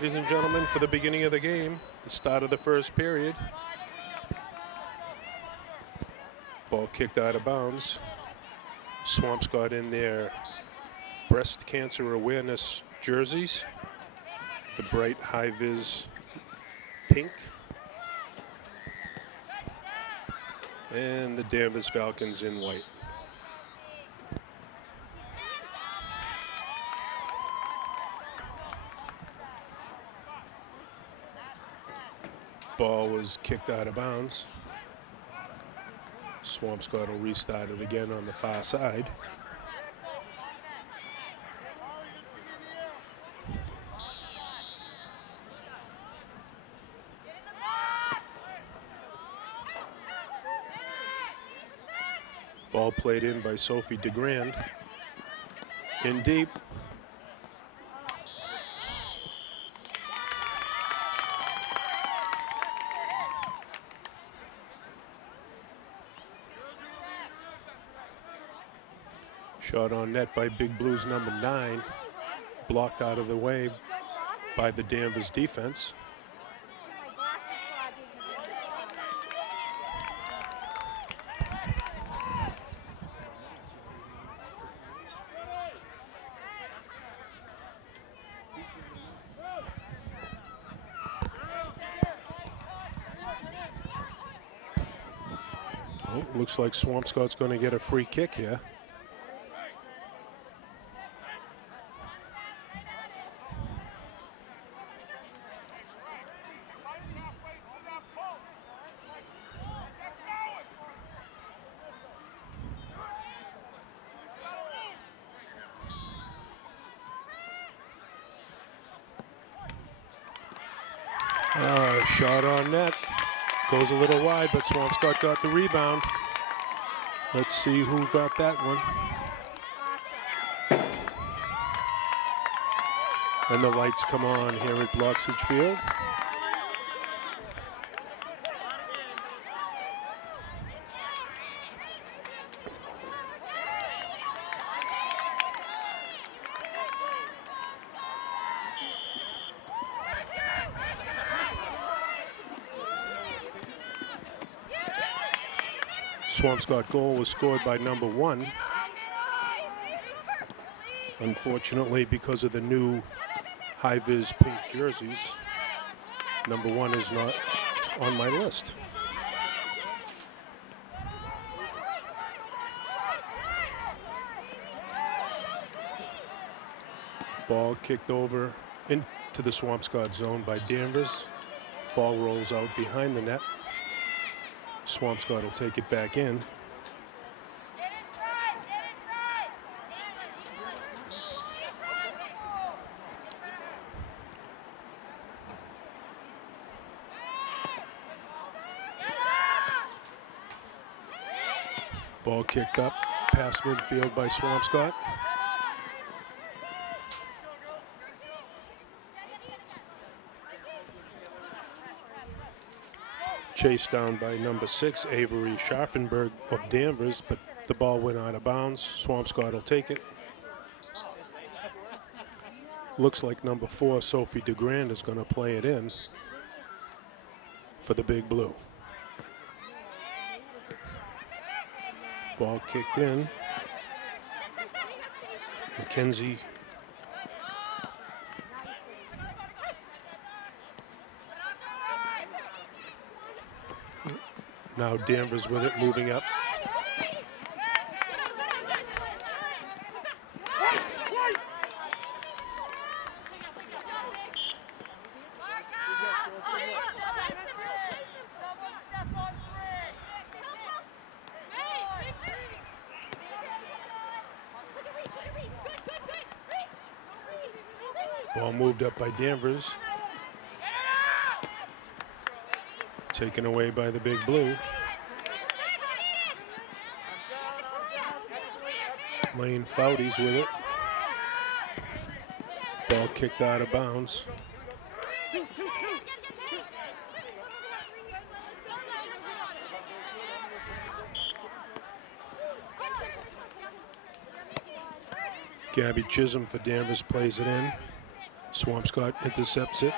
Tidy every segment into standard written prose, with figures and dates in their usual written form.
ladies and gentlemen, for the beginning of the game, the start of the first period. Ball kicked out of bounds. Swampscott in their breast cancer awareness jerseys, the bright high-vis pink, and the Danvers Falcons in white. Ball was kicked out of bounds. Swampscott will restart it again on the far side. Ball played in by Sophie DeGrand. In deep. Shot on net by Big Blues number 9. Blocked out of the way by the Danvers defense. Oh, looks like Swampscott's going to get a free kick here. Shot on net. Goes a little wide, but Swampscott got the rebound. Let's see who got that one. And the lights come on here at Bloxage Field. Swampscott goal was scored by number 1. Unfortunately, because of the new high-vis pink jerseys, number 1 is not on my list. Ball kicked over into the Swampscott zone by Danvers. Ball rolls out behind the net. Swampscott will take it back in. Ball kicked up, past midfield by Swampscott. Chased down by number 6, Avery Scharfenberg of Danvers, but the ball went out of bounds. Swampscott will take it. Looks like number 4, Sophie DeGrand, is going to play it in for the Big Blue. Ball kicked in. Mackenzie. Now Danvers with it, moving up. Ball moved up by Danvers. Taken away by the Big Blue. Lane Foudy's with it. Ball kicked out of bounds. Gabby Chisholm for Danvers plays it in. Swampscott intercepts it.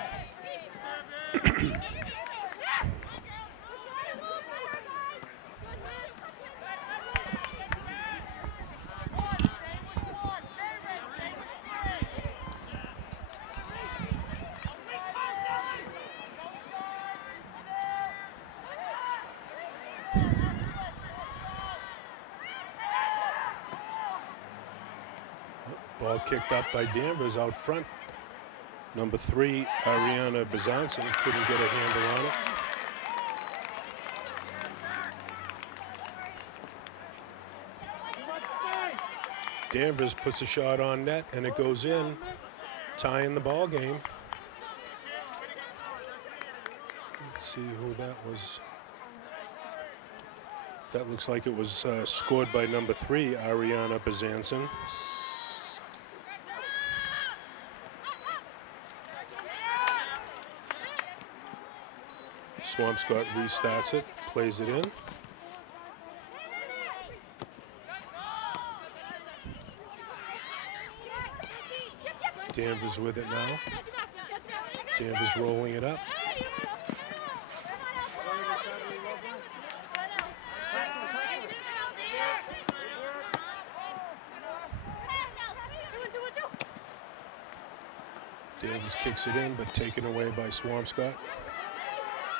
Ball kicked up by Danvers out front. Number 3, Ariana Bezanson, couldn't get a handle on it. Danvers puts a shot on net and it goes in, tying the ball game. Let's see who that was. That looks like it was scored by number 3, Ariana Bezanson. Swampscott restarts it, plays it in. Danvers with it now. Danvers rolling it up. Danvers kicks it in, but taken away by Swampscott.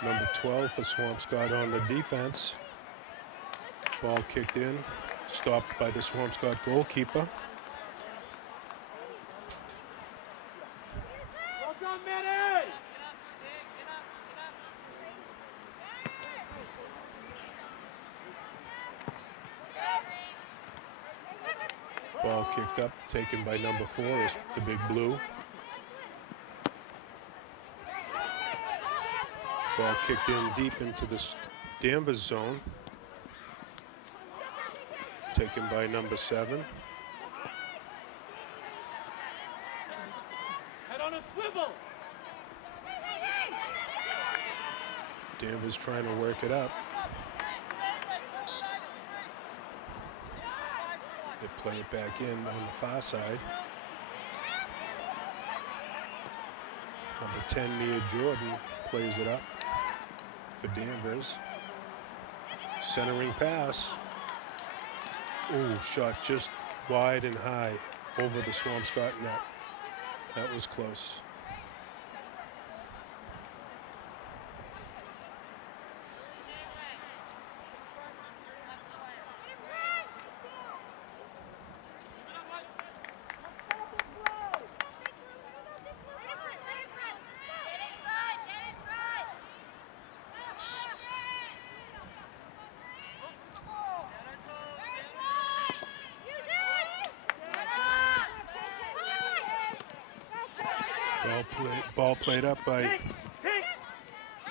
Number 12 for Swampscott on the defense. Ball kicked in, stopped by the Swampscott goalkeeper. Ball kicked up, taken by number 4, is the big blue. Ball kicked in deep into the Danvers zone. Taken by number 7. Head on a swivel. Danvers trying to work it up. They play it back in on the far side. Number 10, Mia Jordan, plays it up for Danvers. Centering pass. Ooh, shot just wide and high over the Swampscott net. That was close. Ball played up by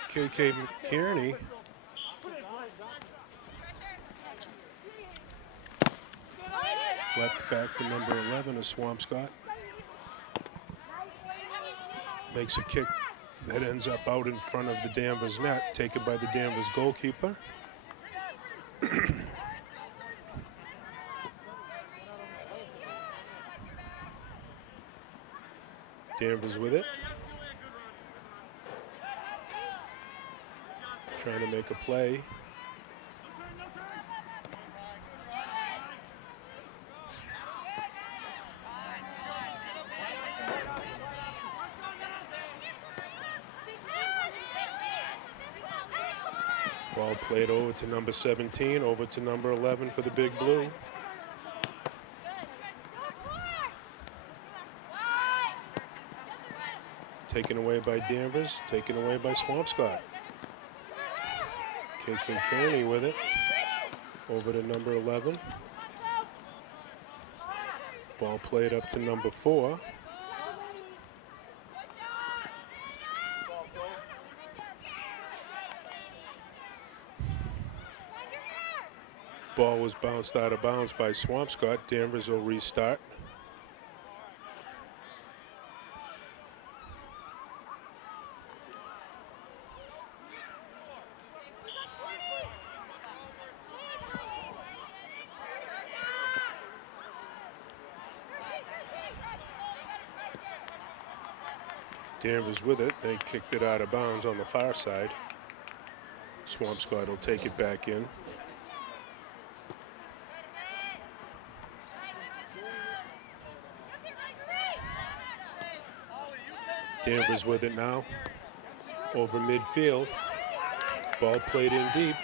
KK McKierney. Left back for number 11 is Swampscott. Makes a kick that ends up out in front of the Danvers net, taken by the Danvers goalkeeper. Danvers with it. Trying to make a play. Ball played over to number 17, over to number 11 for the big blue. Taken away by Danvers, taken away by Swampscott. KK Kearney with it, over to number 11. Ball played up to number 4. Ball was bounced out of bounds by Swampscott. Danvers will restart. Danvers with it. They kicked it out of bounds on the far side. Swampscott will take it back in. Danvers with it now. Over midfield. Ball played in deep.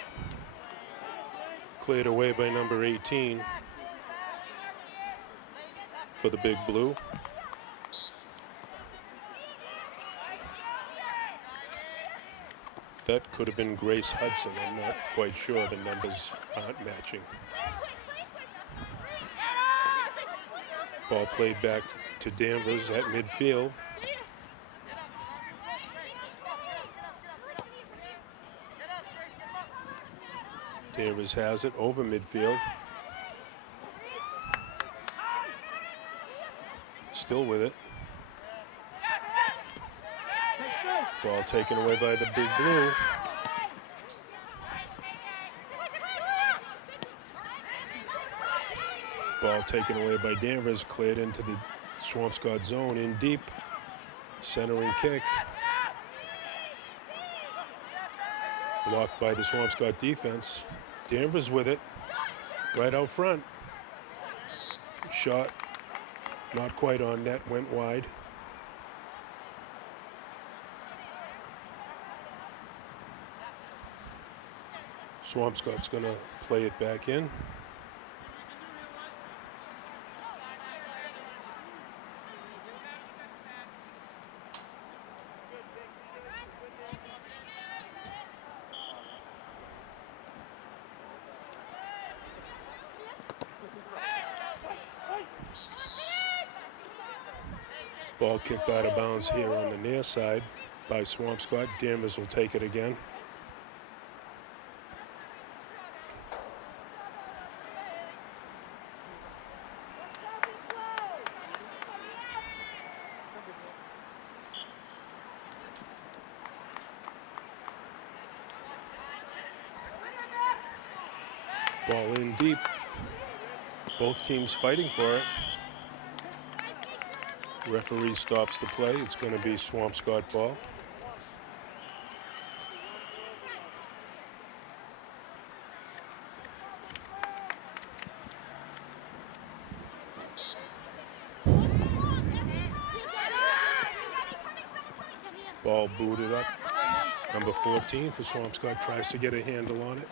Cleared away by number 18 for the Big Blue. That could have been Grace Hudson. I'm not quite sure. The numbers aren't matching. Ball played back to Danvers at midfield. Danvers has it over midfield. Still with it. Ball taken away by the Big Blue. Ball taken away by Danvers, cleared into the Swampscott zone in deep. Centering kick. Blocked by the Swampscott defense. Danvers with it, right out front. Shot, not quite on net, went wide. Swampscott's gonna play it back in. Ball kicked out of bounds here on the near side by Swampscott. Danvers will take it again. Ball in deep. Both teams fighting for it. Referee stops the play. It's going to be Swampscott ball. Ball booted up. Number 14 for Swampscott tries to get a handle on it.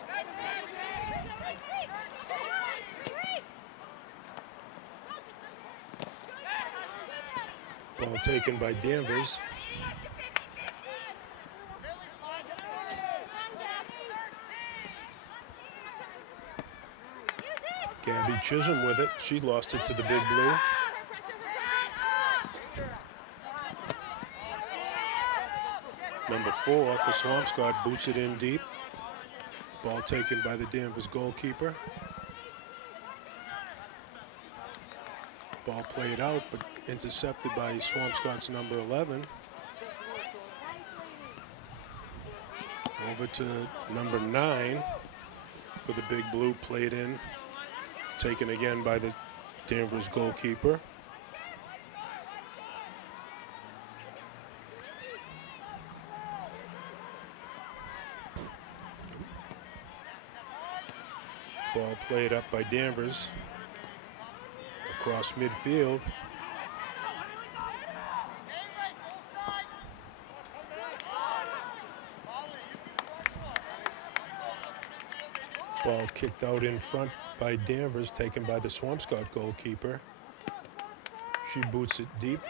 Ball taken by Danvers. Gabby Chisholm with it. She lost it to the Big Blue. Number 4 for Swampscott boots it in deep. Ball taken by the Danvers goalkeeper. Ball played out, but intercepted by Swampscott's number 11. Over to number 9 for the Big Blue, played in. Taken again by the Danvers goalkeeper. Ball played up by Danvers. Across midfield. Ball kicked out in front by Danvers, taken by the Swampscott goalkeeper. She boots it deep.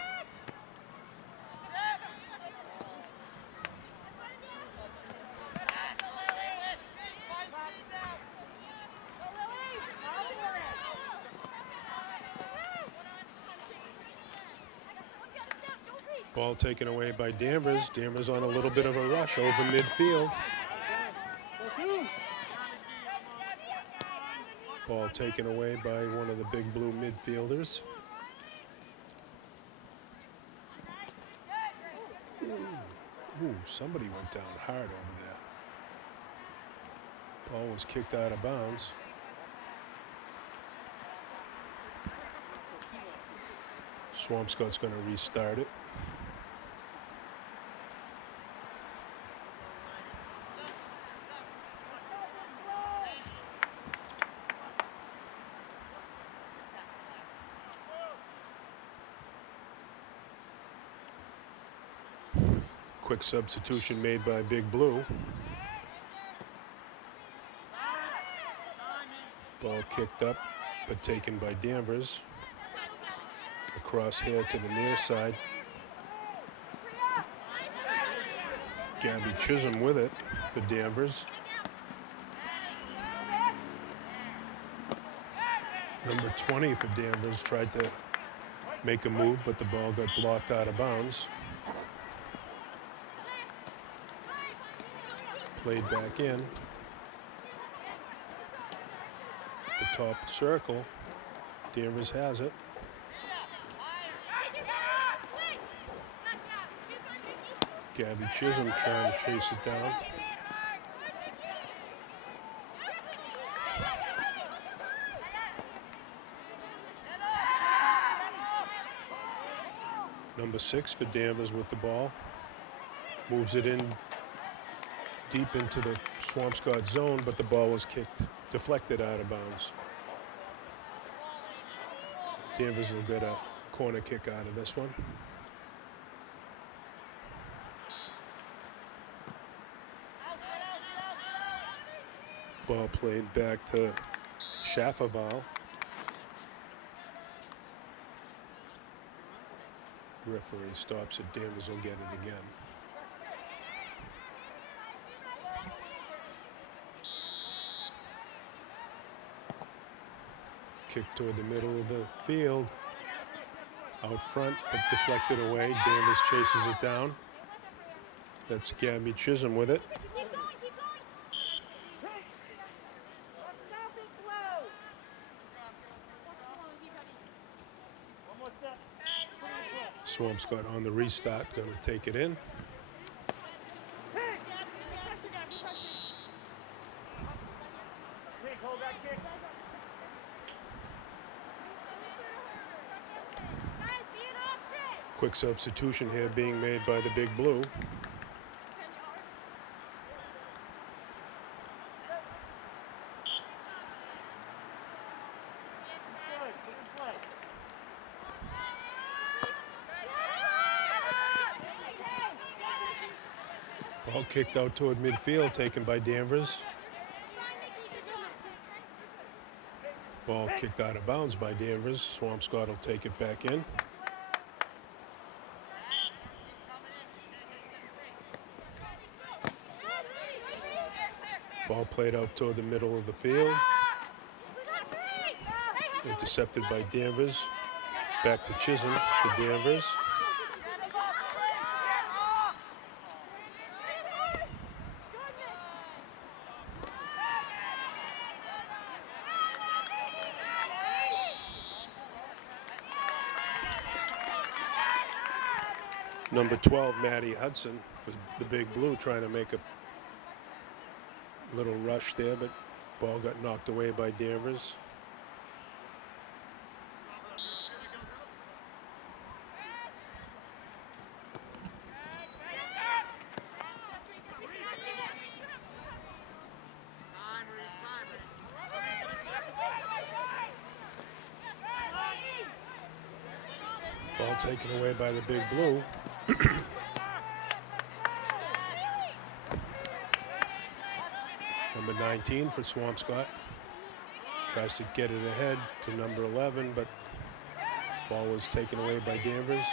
Ball taken away by Danvers. Danvers on a little bit of a rush over midfield. Ball taken away by one of the Big Blue midfielders. Ooh, somebody went down hard over there. Ball was kicked out of bounds. Swampscott's going to restart it. Quick substitution made by Big Blue. Ball kicked up, but taken by Danvers. Across here to the near side. Gabby Chisholm with it for Danvers. Number 20 for Danvers tried to make a move, but the ball got blocked out of bounds. Played back in. The top circle. Danvers has it. Gabby Chisholm trying to chase it down. Number 6 for Danvers with the ball. Moves it in deep into the Swampscott zone, but the ball was kicked, deflected out of bounds. Danvers will get a corner kick out of this one. Ball played back to Schafferval. Referee stops it. Danvers will get it again. Kick toward the middle of the field. Out front, but deflected away. Danvers chases it down. That's Gabby Chisholm with it. Swampscott on the restart, going to take it in. Quick substitution here being made by the Big Blue. Ball kicked out toward midfield, taken by Danvers. Ball kicked out of bounds by Danvers. Swampscott will take it back in. Ball played out toward the middle of the field. Intercepted by Danvers. Back to Chisholm to Danvers. Number 12, Maddie Hudson for the Big Blue, trying to make a little rush there, but ball got knocked away by Danvers. Ball taken away by the Big Blue. Number 19 for Swampscott. Tries to get it ahead to number 11, but ball was taken away by Danvers.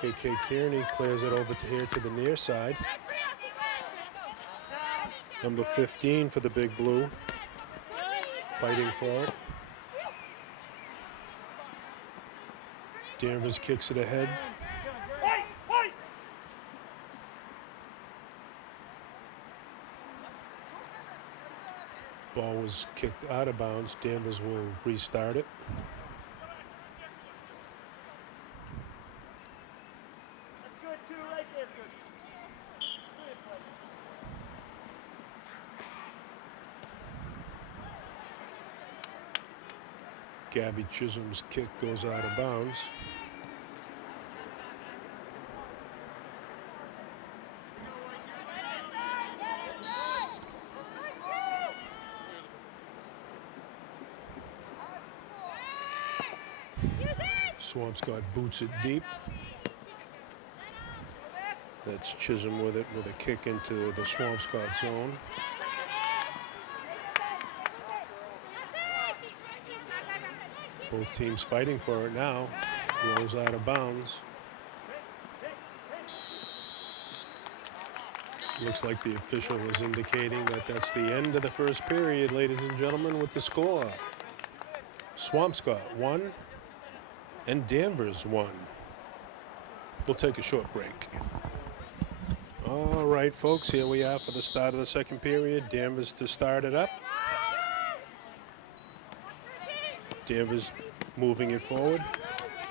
KK Kearney clears it over to here to the near side. Number 15 for the Big Blue. Fighting for it. Danvers kicks it ahead. Ball was kicked out of bounds. Danvers will restart it. Gabby Chisholm's kick goes out of bounds. Swampscott boots it deep. That's Chisholm with it with a kick into the Swampscott zone. Both teams fighting for it now. Rolls out of bounds. Looks like the official is indicating that that's the end of the first period, ladies and gentlemen, with the score. Swampscott 1 and Danvers 1. We'll take a short break. All right, folks, here we are for the start of the second period. Danvers to start it up. Danvers moving it forward,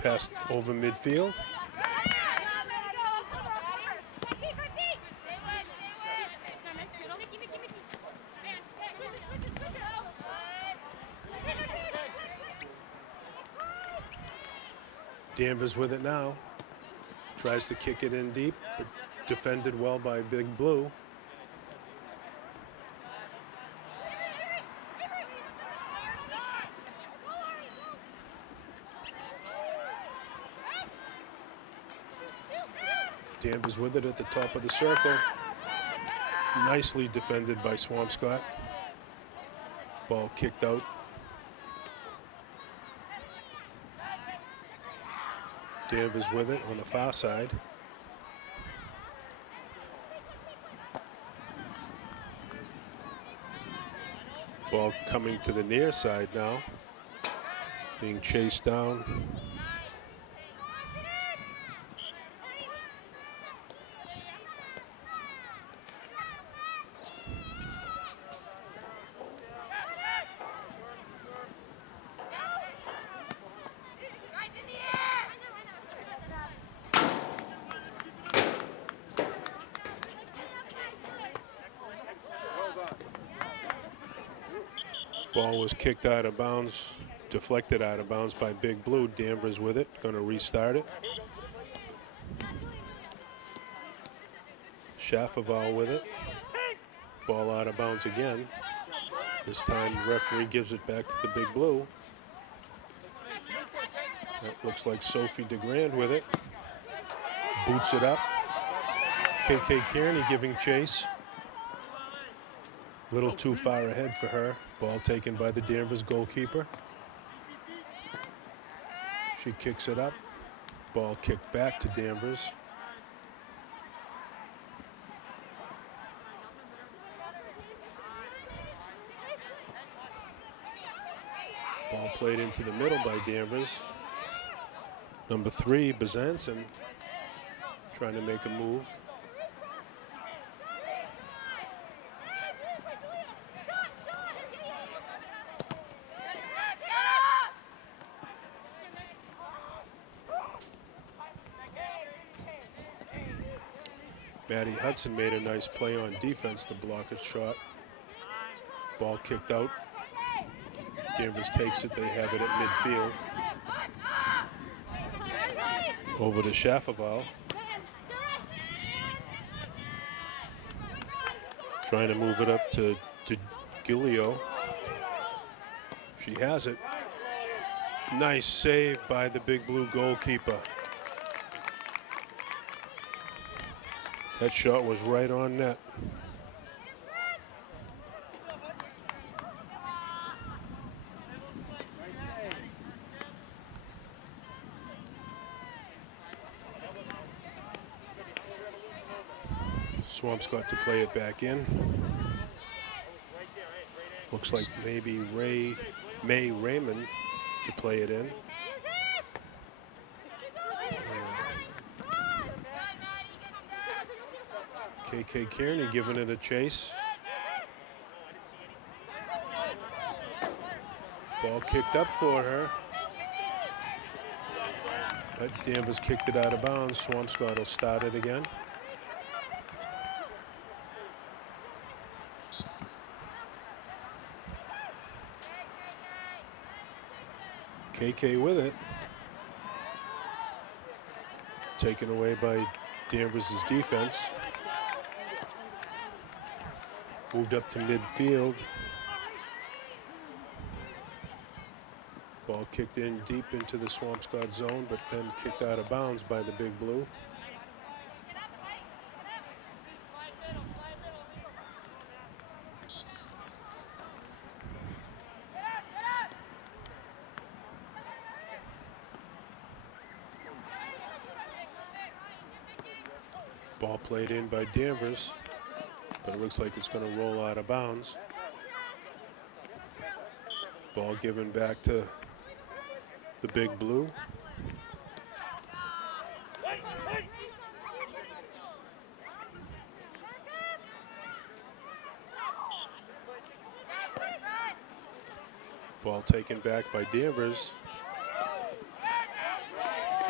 past over midfield. Danvers with it now. Tries to kick it in deep, but defended well by Big Blue. Danvers with it at the top of the circle. Nicely defended by Swampscott. Ball kicked out. Danvers with it on the far side. Ball coming to the near side now. Being chased down. Ball was kicked out of bounds, deflected out of bounds by Big Blue. Danvers with it, going to restart it. Schafferval with it. Ball out of bounds again. This time the referee gives it back to the Big Blue. That looks like Sophie DeGrand with it. Boots it up. KK Kearney giving chase. A little too far ahead for her. Ball taken by the Danvers goalkeeper. She kicks it up. Ball kicked back to Danvers. Ball played into the middle by Danvers. Number 3, Bezanson, trying to make a move. Maddie Hudson made a nice play on defense to block a shot. Ball kicked out. Danvers takes it. They have it at midfield. Over to Schafferval. Trying to move it up to Gilio. She has it. Nice save by the Big Blue goalkeeper. That shot was right on net. Swampscott to play it back in. Looks like maybe May Raymond to play it in. KK Kearney giving it a chase. Ball kicked up for her. But Danvers kicked it out of bounds. Swampscott will start it again. KK with it. Taken away by Danvers' defense. Moved up to midfield. Ball kicked in deep into the Swampscott zone, but then kicked out of bounds by the Big Blue. Ball played in by Danvers, but it looks like it's going to roll out of bounds. Ball given back to the Big Blue. Ball taken back by Danvers.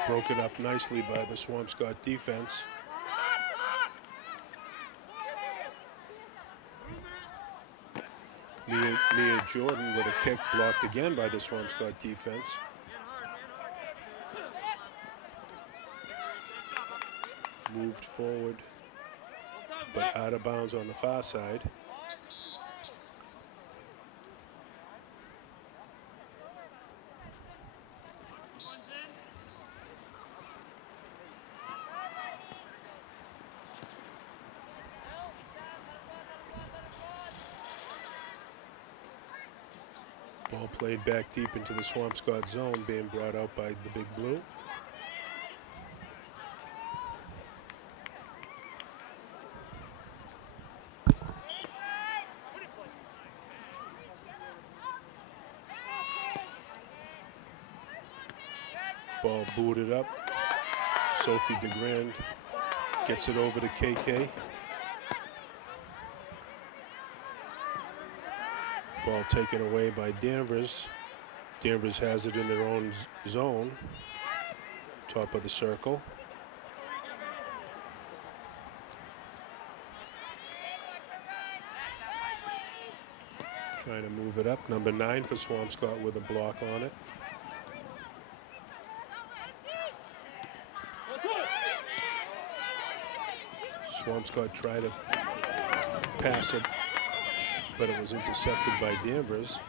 Broken up nicely by the Swampscott defense. Mia Jordan with a kick blocked again by the Swampscott defense. Moved forward, but out of bounds on the far side. Ball played back deep into the Swampscott zone, being brought out by the Big Blue. Ball booted up. Sophie DeGrand gets it over to KK. Ball taken away by Danvers. Danvers has it in their own zone, top of the circle. Trying to move it up. Number 9 for Swampscott with a block on it. Swampscott tried to pass it, but it was intercepted by Danvers.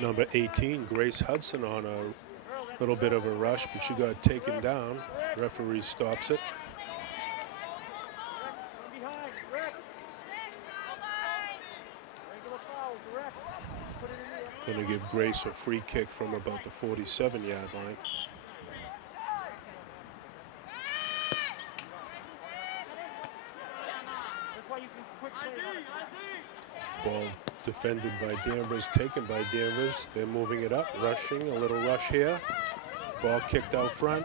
Number 18, Grace Hudson, on a little bit of a rush, but she got taken down. Referee stops it. Going to give Grace a free kick from about the 47-yard line. Ball defended by Danvers, taken by Danvers. They're moving it up, rushing, a little rush here. Ball kicked out front.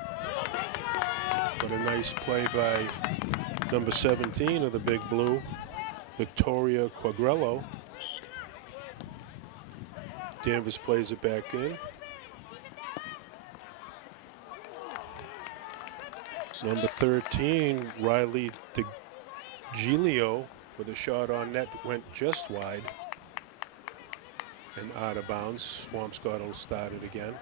But a nice play by number 17 of the Big Blue, Victoria Quagrello. Danvers plays it back in. Number 13, Riley DeGilio, with a shot on net, went just wide and out of bounds. Swampscott will start it again.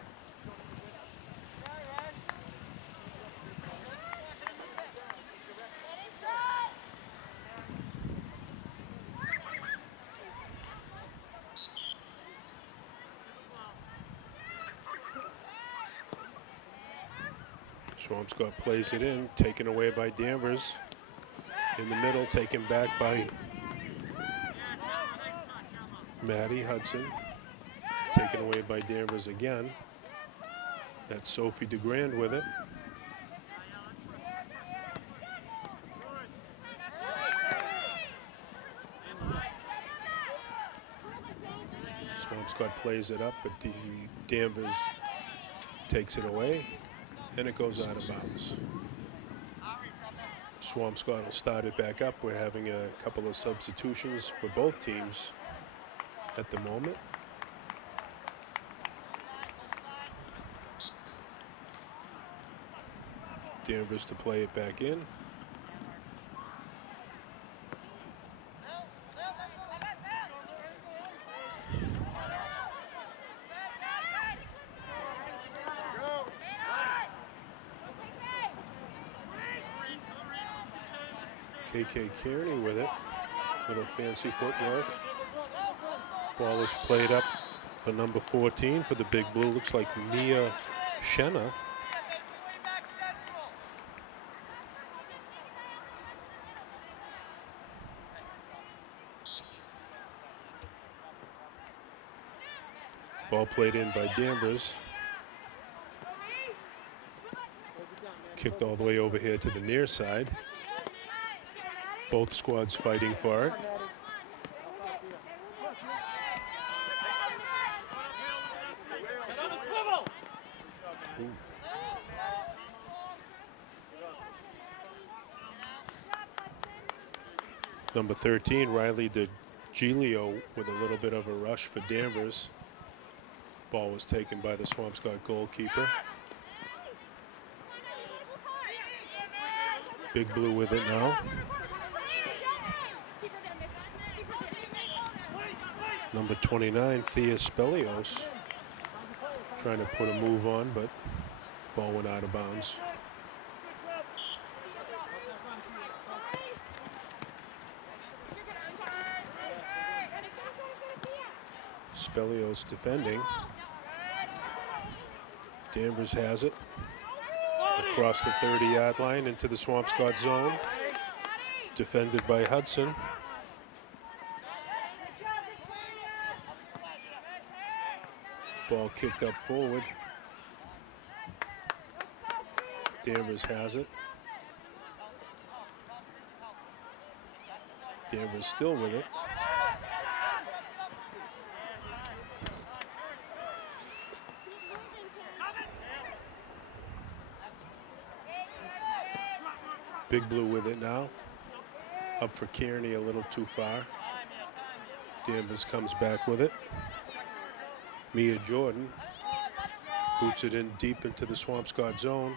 Swampscott plays it in, taken away by Danvers. In the middle, taken back by Maddie Hudson. Taken away by Danvers again. That's Sophie DeGrand with it. Swampscott plays it up, but Danvers takes it away, and it goes out of bounds. Swampscott will start it back up. We're having a couple of substitutions for both teams at the moment. Danvers to play it back in. KK Kearney with it. Little fancy footwork. Ball is played up for number 14 for the Big Blue. Looks like Mia Shenna. Ball played in by Danvers. Kicked all the way over here to the near side. Both squads fighting for it. Ooh. Number 13, Riley DeGilio with a little bit of a rush for Danvers. Ball was taken by the Swampscott goalkeeper. Big Blue with it now. Number 29, Thea Spelios, trying to put a move on, but ball went out of bounds. Spelios defending. Danvers has it. Across the 30-yard line into the Swampscott zone. Defended by Hudson. Ball kicked up forward. Danvers has it. Danvers still with it. Big Blue with it now. Up for Kearney, a little too far. Danvers comes back with it. Mia Jordan boots it in deep into the Swampscott zone.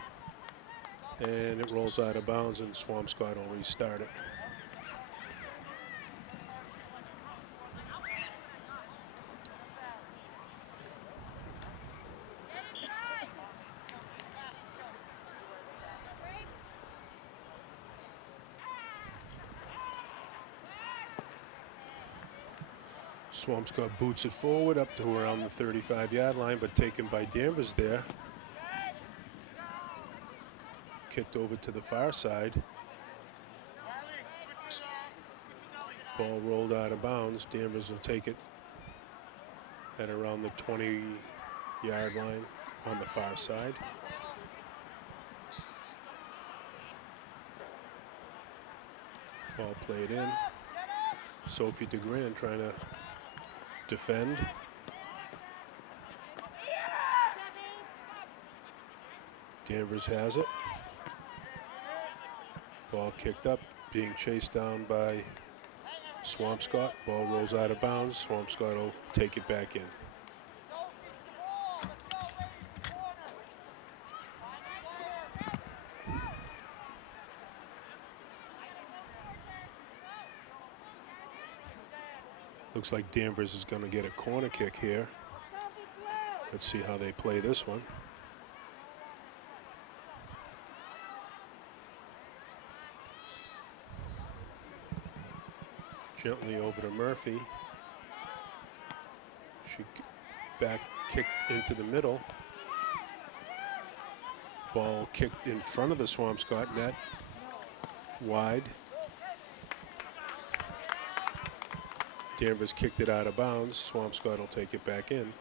And it rolls out of bounds, and Swampscott will restart it. Swampscott boots it forward up to around the 35-yard line, but taken by Danvers there. Kicked over to the far side. Ball rolled out of bounds. Danvers will take it at around the 20-yard line on the far side. Ball played in. Sophie DeGrand trying to defend. Danvers has it. Ball kicked up, being chased down by Swampscott. Ball rolls out of bounds. Swampscott will take it back in. Looks like Danvers is going to get a corner kick here. Let's see how they play this one. Gently over to Murphy. She back kicked into the middle. Ball kicked in front of the Swampscott net. Wide. Danvers kicked it out of bounds. Swampscott will take it back in.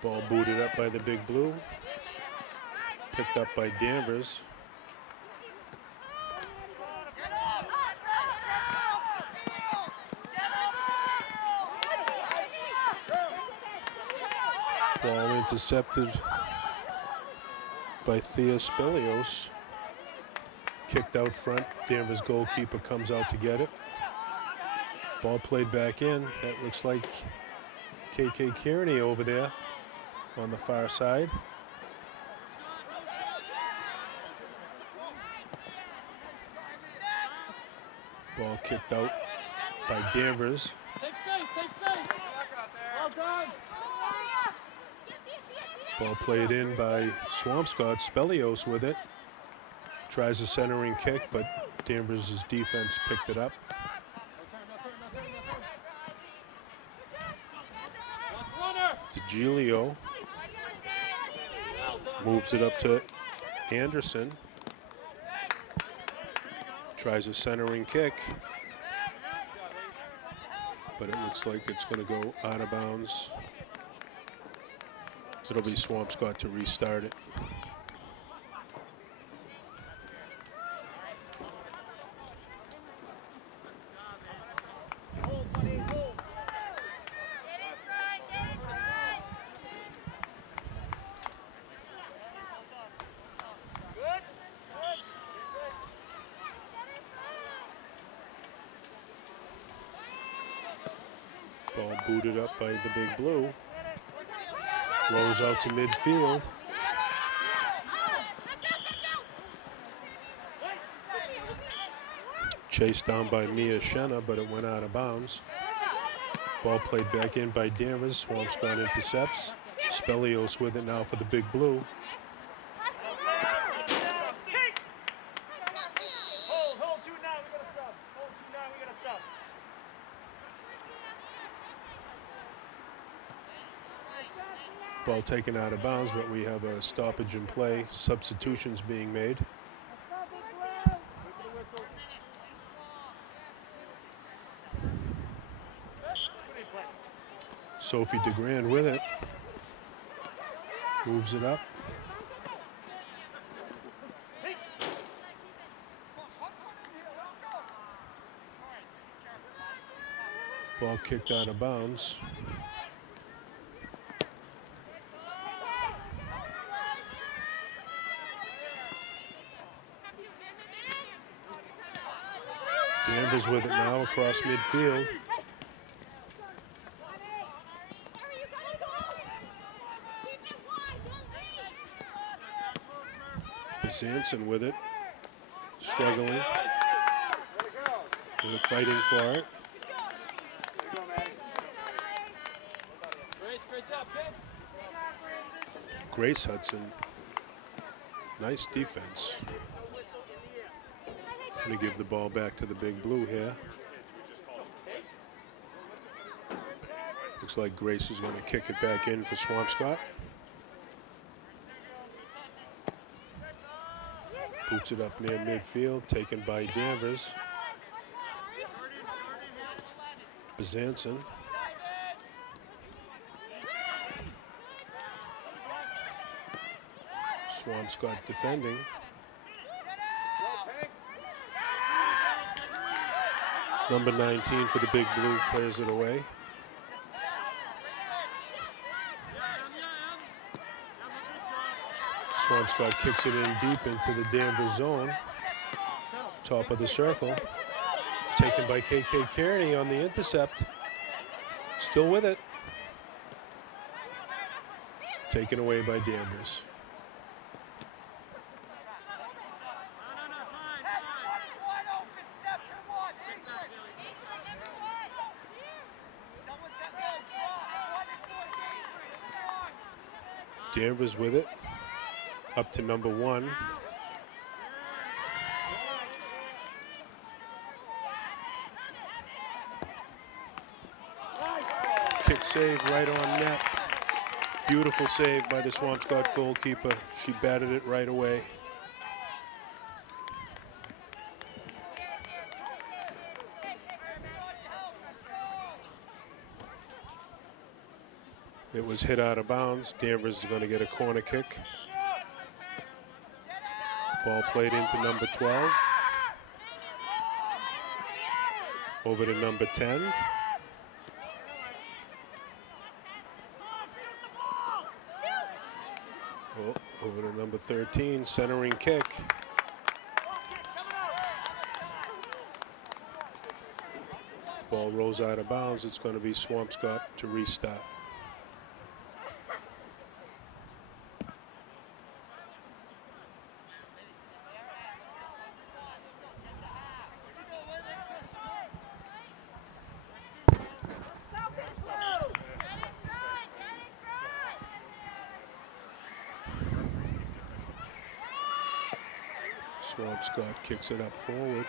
Ball booted up by the Big Blue. Picked up by Danvers. Ball intercepted by Thea Spelios. Kicked out front. Danvers goalkeeper comes out to get it. Ball played back in. That looks like KK Kearney over there on the far side. Ball kicked out by Danvers. Take space. Well done. Ball played in by Swampscott. Spelios with it. Tries a centering kick, but Danvers' defense picked it up. DeGilio moves it up to Anderson. Tries a centering kick, but it looks like it's going to go out of bounds. It'll be Swampscott to restart it. Ball booted up by the Big Blue. Rolls out to midfield. Chased down by Mia Shenna, but it went out of bounds. Ball played back in by Danvers. Swampscott intercepts. Spelios with it now for the Big Blue. Ball taken out of bounds, but we have a stoppage in play. Substitutions being made. Sophie DeGrand with it. Moves it up. Ball kicked out of bounds. Danvers with it now across midfield. Bezanson with it, struggling. They're fighting for it. Grace Hudson, nice defense. Going to give the ball back to the Big Blue here. Looks like Grace is going to kick it back in for Swampscott. Boots it up near midfield, taken by Danvers. Bezanson. Swampscott defending. Number 19 for the Big Blue plays it away. Swampscott kicks it in deep into the Danvers zone. Top of the circle. Taken by KK Kearney on the intercept. Still with it. Taken away by Danvers. Danvers with it, up to number 1. Kick save right on net. Beautiful save by the Swampscott goalkeeper. She batted it right away. It was hit out of bounds. Danvers is going to get a corner kick. Ball played into number 12. Over to number 10. Oh, over to number 13, centering kick. Ball rolls out of bounds. It's going to be Swampscott to restart. Swampscott kicks it up forward.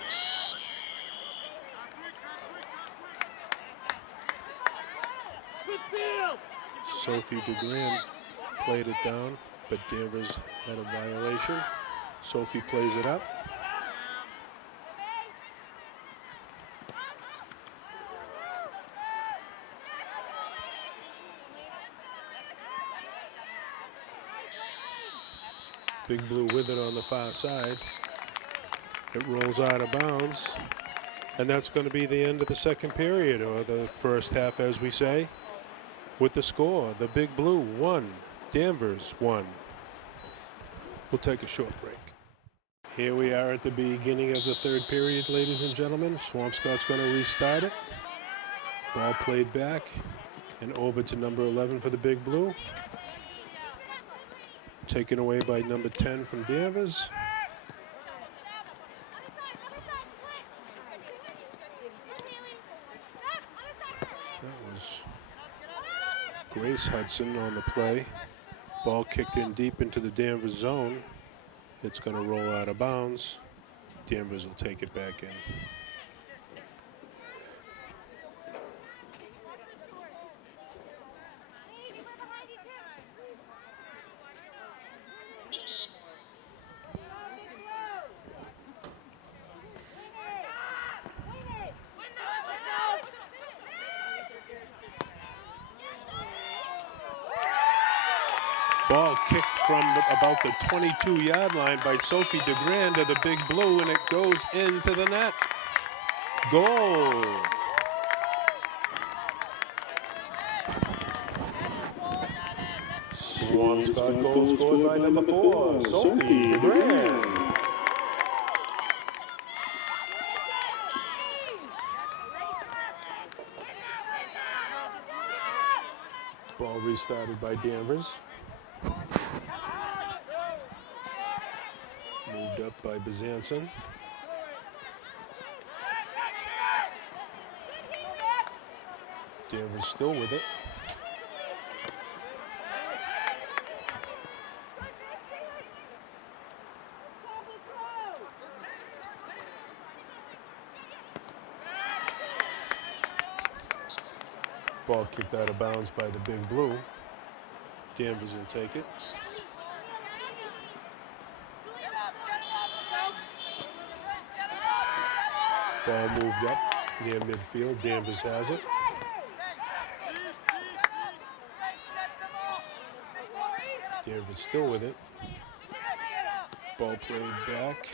Sophie DeGrand played it down, but Danvers had a violation. Sophie plays it up. Big Blue with it on the far side. It rolls out of bounds. And that's going to be the end of the second period, or the first half, as we say. With the score, the Big Blue 1, Danvers 1. We'll take a short break. Here we are at the beginning of the third period, ladies and gentlemen. Swampscott's going to restart it. Ball played back and over to number 11 for the Big Blue. Taken away by number 10 from Danvers. That was Grace Hudson on the play. Ball kicked in deep into the Danvers zone. It's going to roll out of bounds. Danvers will take it back in. Ball kicked from about the 22-yard line by Sophie DeGrand to the Big Blue, and it goes into the net. Goal. Swampscott goal scored by number 4, Sophie DeGrand. Ball restarted by Danvers. Moved up by Bezanson. Danvers still with it. Ball kicked out of bounds by the Big Blue. Danvers will take it. Ball moved up near midfield. Danvers has it. Danvers still with it. Ball played back.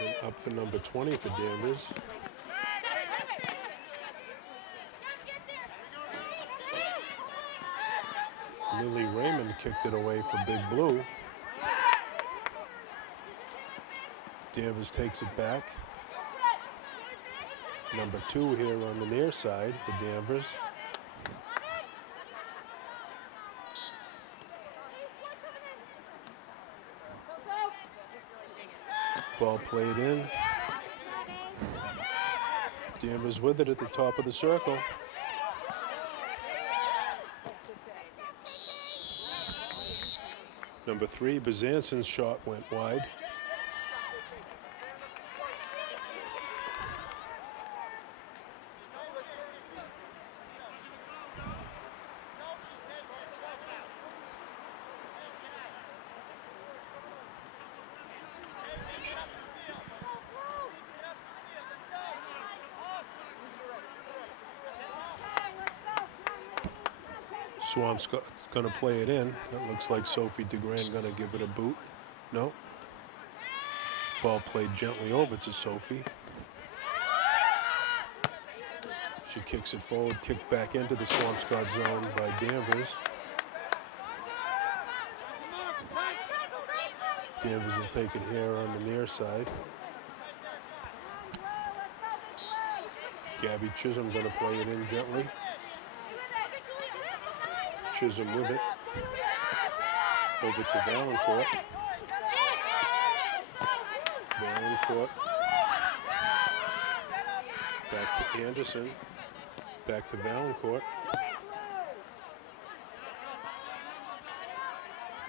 And up for number 20 for Danvers. Lily Raymond kicked it away for Big Blue. Danvers takes it back. Number 2 here on the near side for Danvers. Ball played in. Danvers with it at the top of the circle. Number 3, Bezanson's shot went wide. Swampscott's going to play it in. It looks like Sophie DeGrand going to give it a boot. No. Ball played gently over to Sophie. She kicks it forward, kicked back into the Swampscott zone by Danvers. Danvers will take it here on the near side. Gabby Chisholm going to play it in gently. Chisholm with it. Over to Valancourt. Valancourt. Back to Anderson. Back to Valancourt.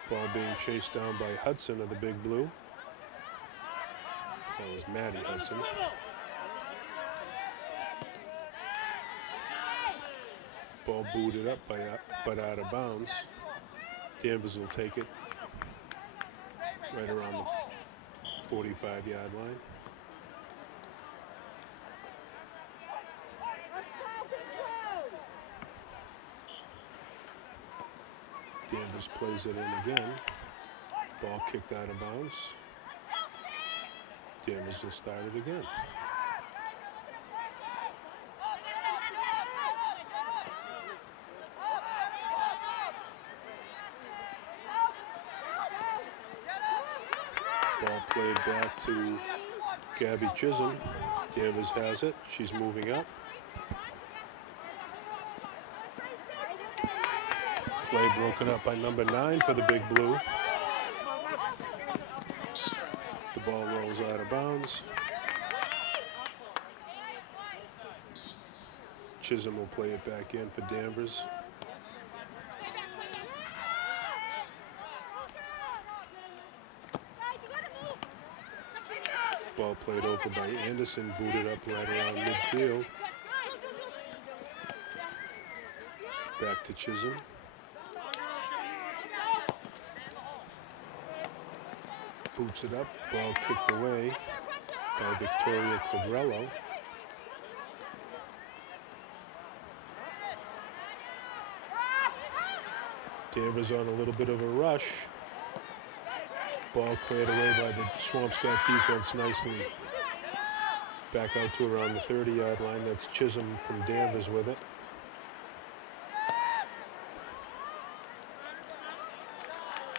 Ball being chased down by Hudson of the Big Blue. That was Maddie Hudson. Ball booted up but out of bounds. Danvers will take it right around the 45-yard line. Danvers plays it in again. Ball kicked out of bounds. Danvers will start it again. Ball played back to Gabby Chisholm. Danvers has it. She's moving up. Play broken up by number 9 for the Big Blue. The ball rolls out of bounds. Chisholm will play it back in for Danvers. Ball played over by Anderson, booted up right around midfield. Back to Chisholm. Boots it up, ball kicked away by Victoria Quadrello. Danvers on a little bit of a rush. Ball cleared away by the Swampscott defense nicely. Back out to around the 30-yard line. That's Chisholm from Danvers with it.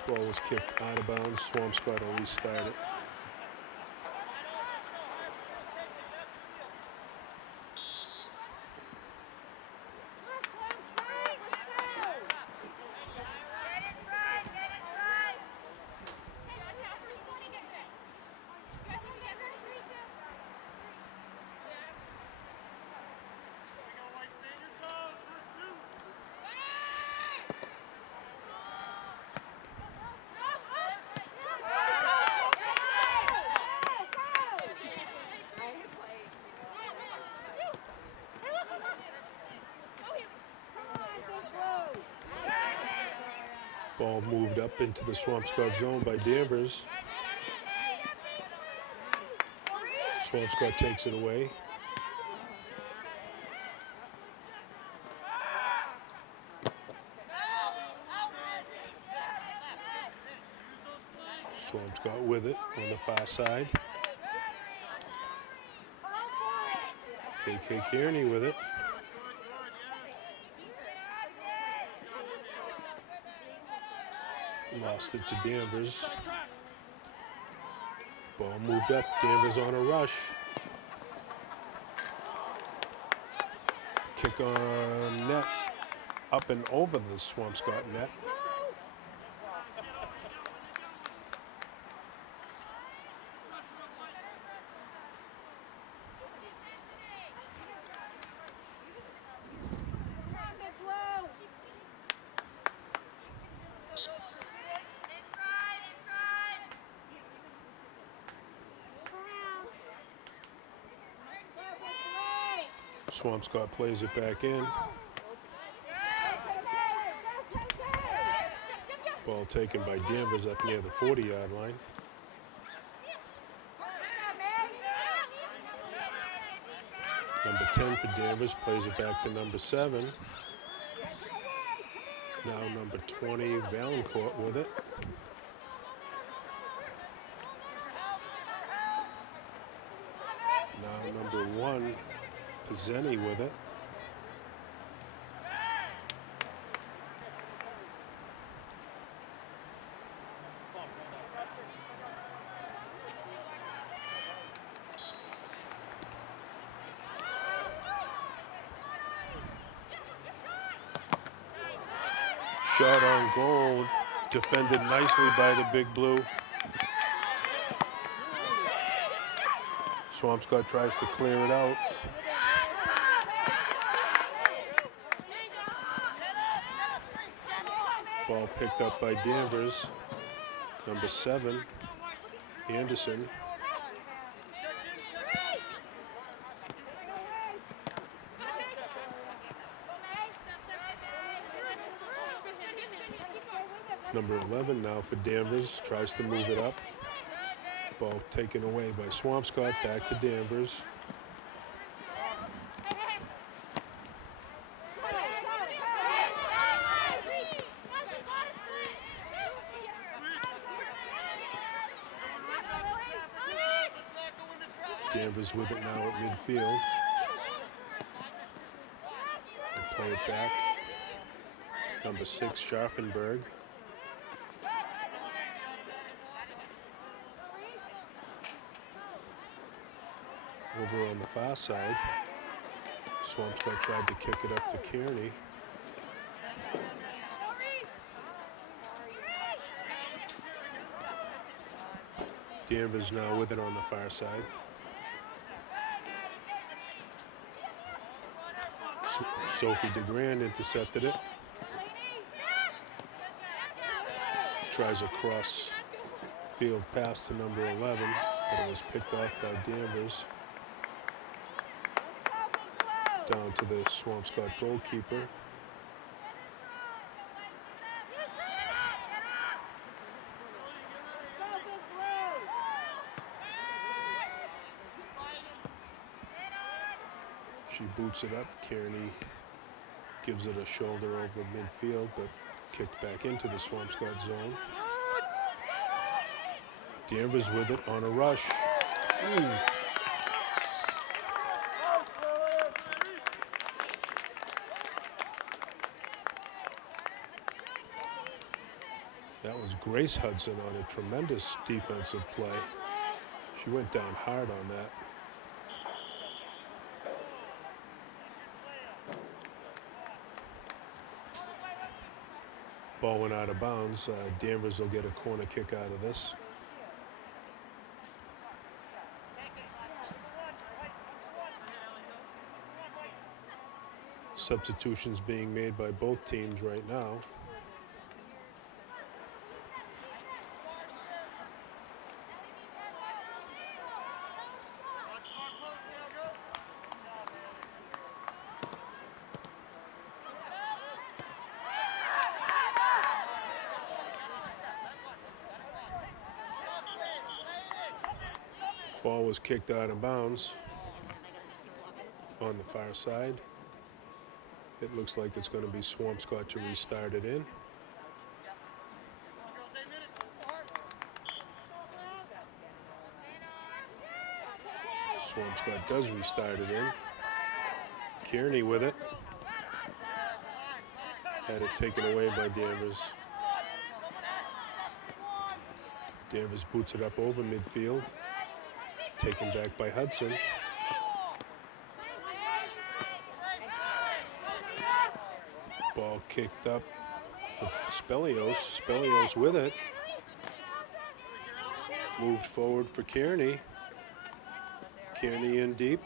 Ball was kicked out of bounds. Swampscott will restart it. Ball moved up into the Swampscott zone by Danvers. Swampscott takes it away. Swampscott with it on the far side. KK Kearney with it. Lost it to Danvers. Ball moved up. Danvers on a rush. Kick on net. Up and over the Swampscott net. Swampscott plays it back in. Ball taken by Danvers up near the 40-yard line. Number 10 for Danvers plays it back to number 7. Now number 20, Valancourt with it. Now number 1, Pizzeni with it. Shot on goal, defended nicely by the Big Blue. Swampscott tries to clear it out. Ball picked up by Danvers. Number 7, Anderson. Number 11 now for Danvers, tries to move it up. Ball taken away by Swampscott, back to Danvers. Danvers with it now at midfield. They play it back. Number 6, Scharfenberg. Over on the far side, Swampscott tried to kick it up to Kearney. Danvers now with it on the far side. Sophie DeGrand intercepted it. Tries a cross field pass to number 11, but it was picked off by Danvers. Down to the Swampscott goalkeeper. She boots it up. Kearney gives it a shoulder over midfield, but kicked back into the Swampscott zone. Danvers with it on a rush. Ooh. That was Grace Hudson on a tremendous defensive play. She went down hard on that. Ball went out of bounds. Danvers will get a corner kick out of this. Substitutions being made by both teams right now. Ball was kicked out of bounds on the far side. It looks like it's going to be Swampscott to restart it in. Swampscott does restart it in. Kearney with it. Had it taken away by Danvers. Danvers boots it up over midfield. Taken back by Hudson. Ball kicked up for Spelios. Spelios with it. Moved forward for Kearney. Kearney in deep.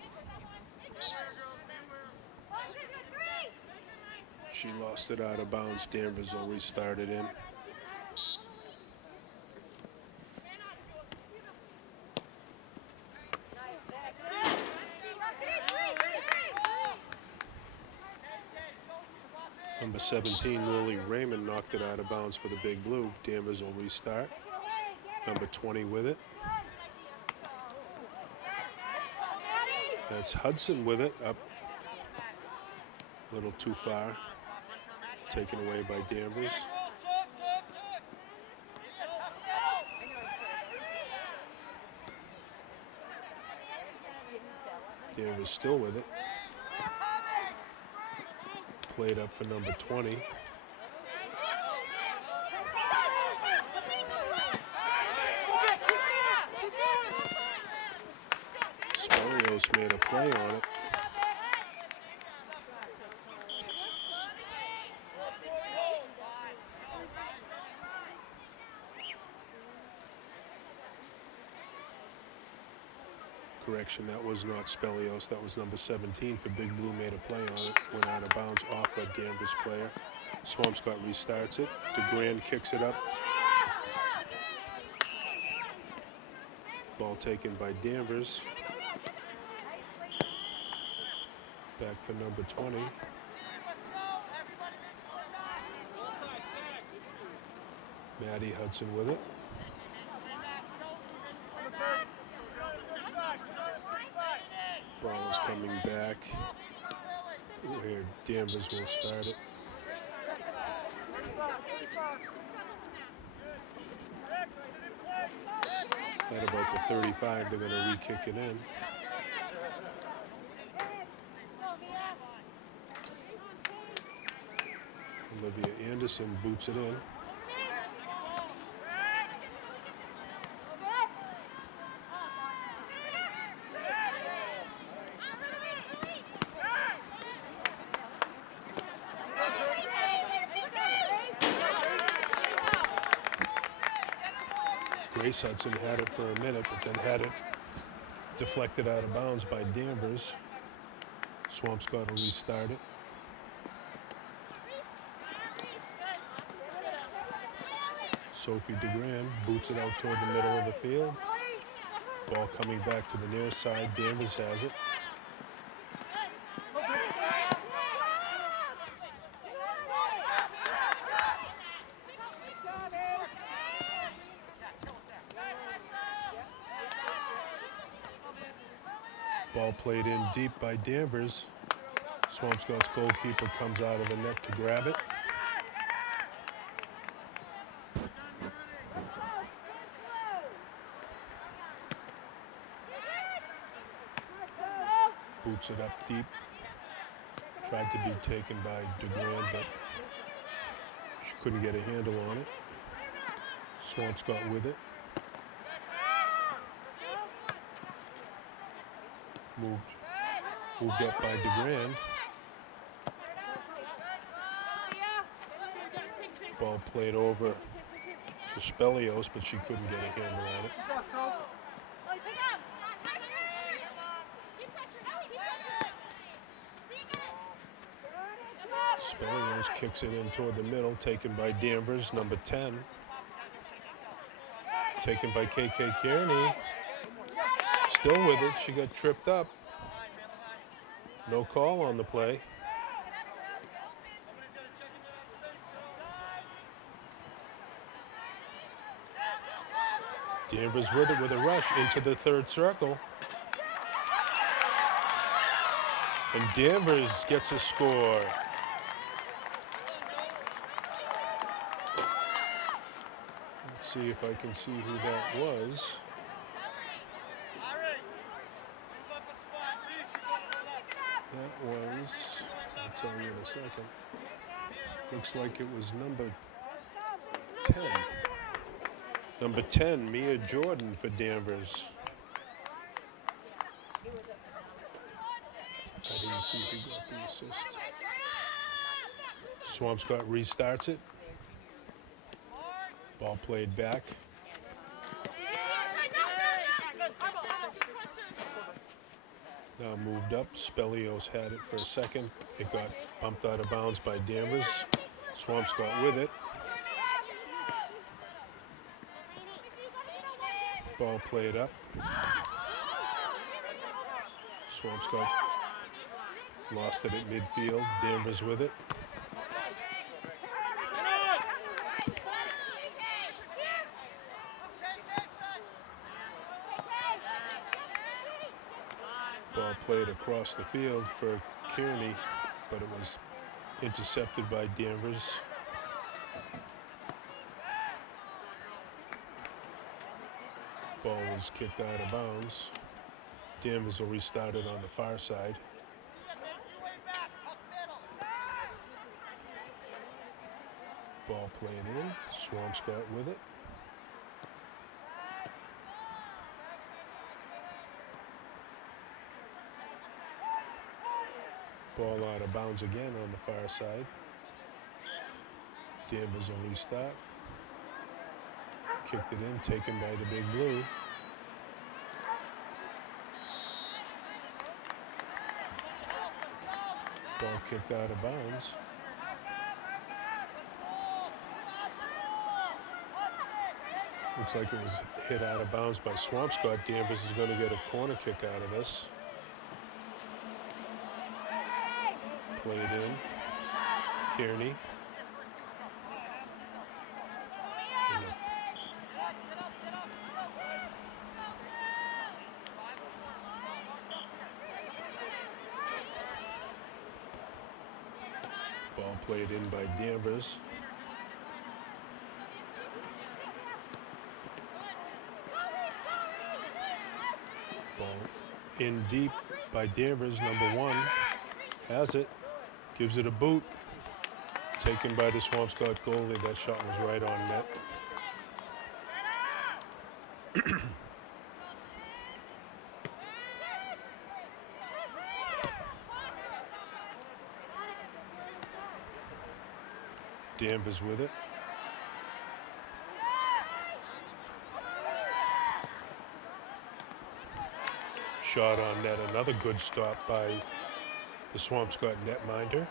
She lost it out of bounds. Danvers will restart it in. Number 17, Lily Raymond, knocked it out of bounds for the Big Blue. Danvers will restart. Number 20 with it. That's Hudson with it, up a little too far. Taken away by Danvers. Danvers still with it. Played up for number 20. Spelios made a play on it. Correction, that was not Spelios, that was number 17 for Big Blue, made a play on it, went out of bounds off a Danvers player. Swampscott restarts it, DeGrand kicks it up. Ball taken by Danvers. Back for number 20. Maddie Hudson with it. Ball is coming back. Ooh, here, Danvers will start it. At about the 35, they're going to re-kick it in. Olivia Anderson boots it in. Grace Hudson had it for a minute, but then had it deflected out of bounds by Danvers. Swampscott will restart it. Sophie DeGrand boots it out toward the middle of the field. Ball coming back to the near side. Danvers has it. Ball played in deep by Danvers. Swampscott's goalkeeper comes out of the net to grab it. Boots it up deep. Tried to be taken by DeGrand, but she couldn't get a handle on it. Swampscott with it. Moved up by DeGrand. Ball played over to Spelios, but she couldn't get a handle on it. Spelios kicks it in toward the middle, taken by Danvers, number 10. Taken by KK Kearney. Still with it, she got tripped up. No call on the play. Danvers with it with a rush into the third circle. And Danvers gets a score. Let's see if I can see who that was. That was, I'll tell you in a second. Looks like it was number 10. Number 10, Mia Jordan for Danvers. I didn't see who got the assist. Swampscott restarts it. Ball played back. Now moved up. Spelios had it for a second. It got bumped out of bounds by Danvers. Swampscott with it. Ball played up. Swampscott lost it at midfield. Danvers with it. Ball played across the field for Kearney, but it was intercepted by Danvers. Ball was kicked out of bounds. Danvers will restart it on the far side. Ball played in. Swampscott with it. Ball out of bounds again on the far side. Danvers will restart. Kicked it in, taken by the Big Blue. Ball kicked out of bounds. Looks like it was hit out of bounds by Swampscott. Danvers is going to get a corner kick out of this. Played in. Kearney. Ball played in by Danvers. Ball in deep by Danvers, number 1. Has it. Gives it a boot. Taken by the Swampscott goalie. That shot was right on net. Danvers with it. Shot on net. Another good stop by the Swampscott netminder.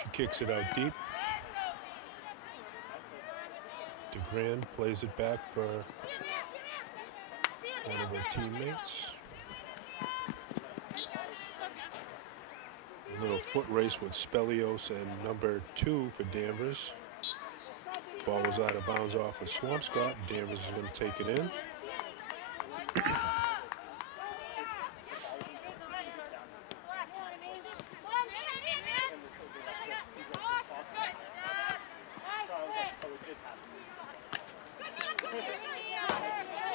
She kicks it out deep. DeGrand plays it back for one of her teammates. A little foot race with Spelios and number 2 for Danvers. Ball was out of bounds off of Swampscott. Danvers is going to take it in.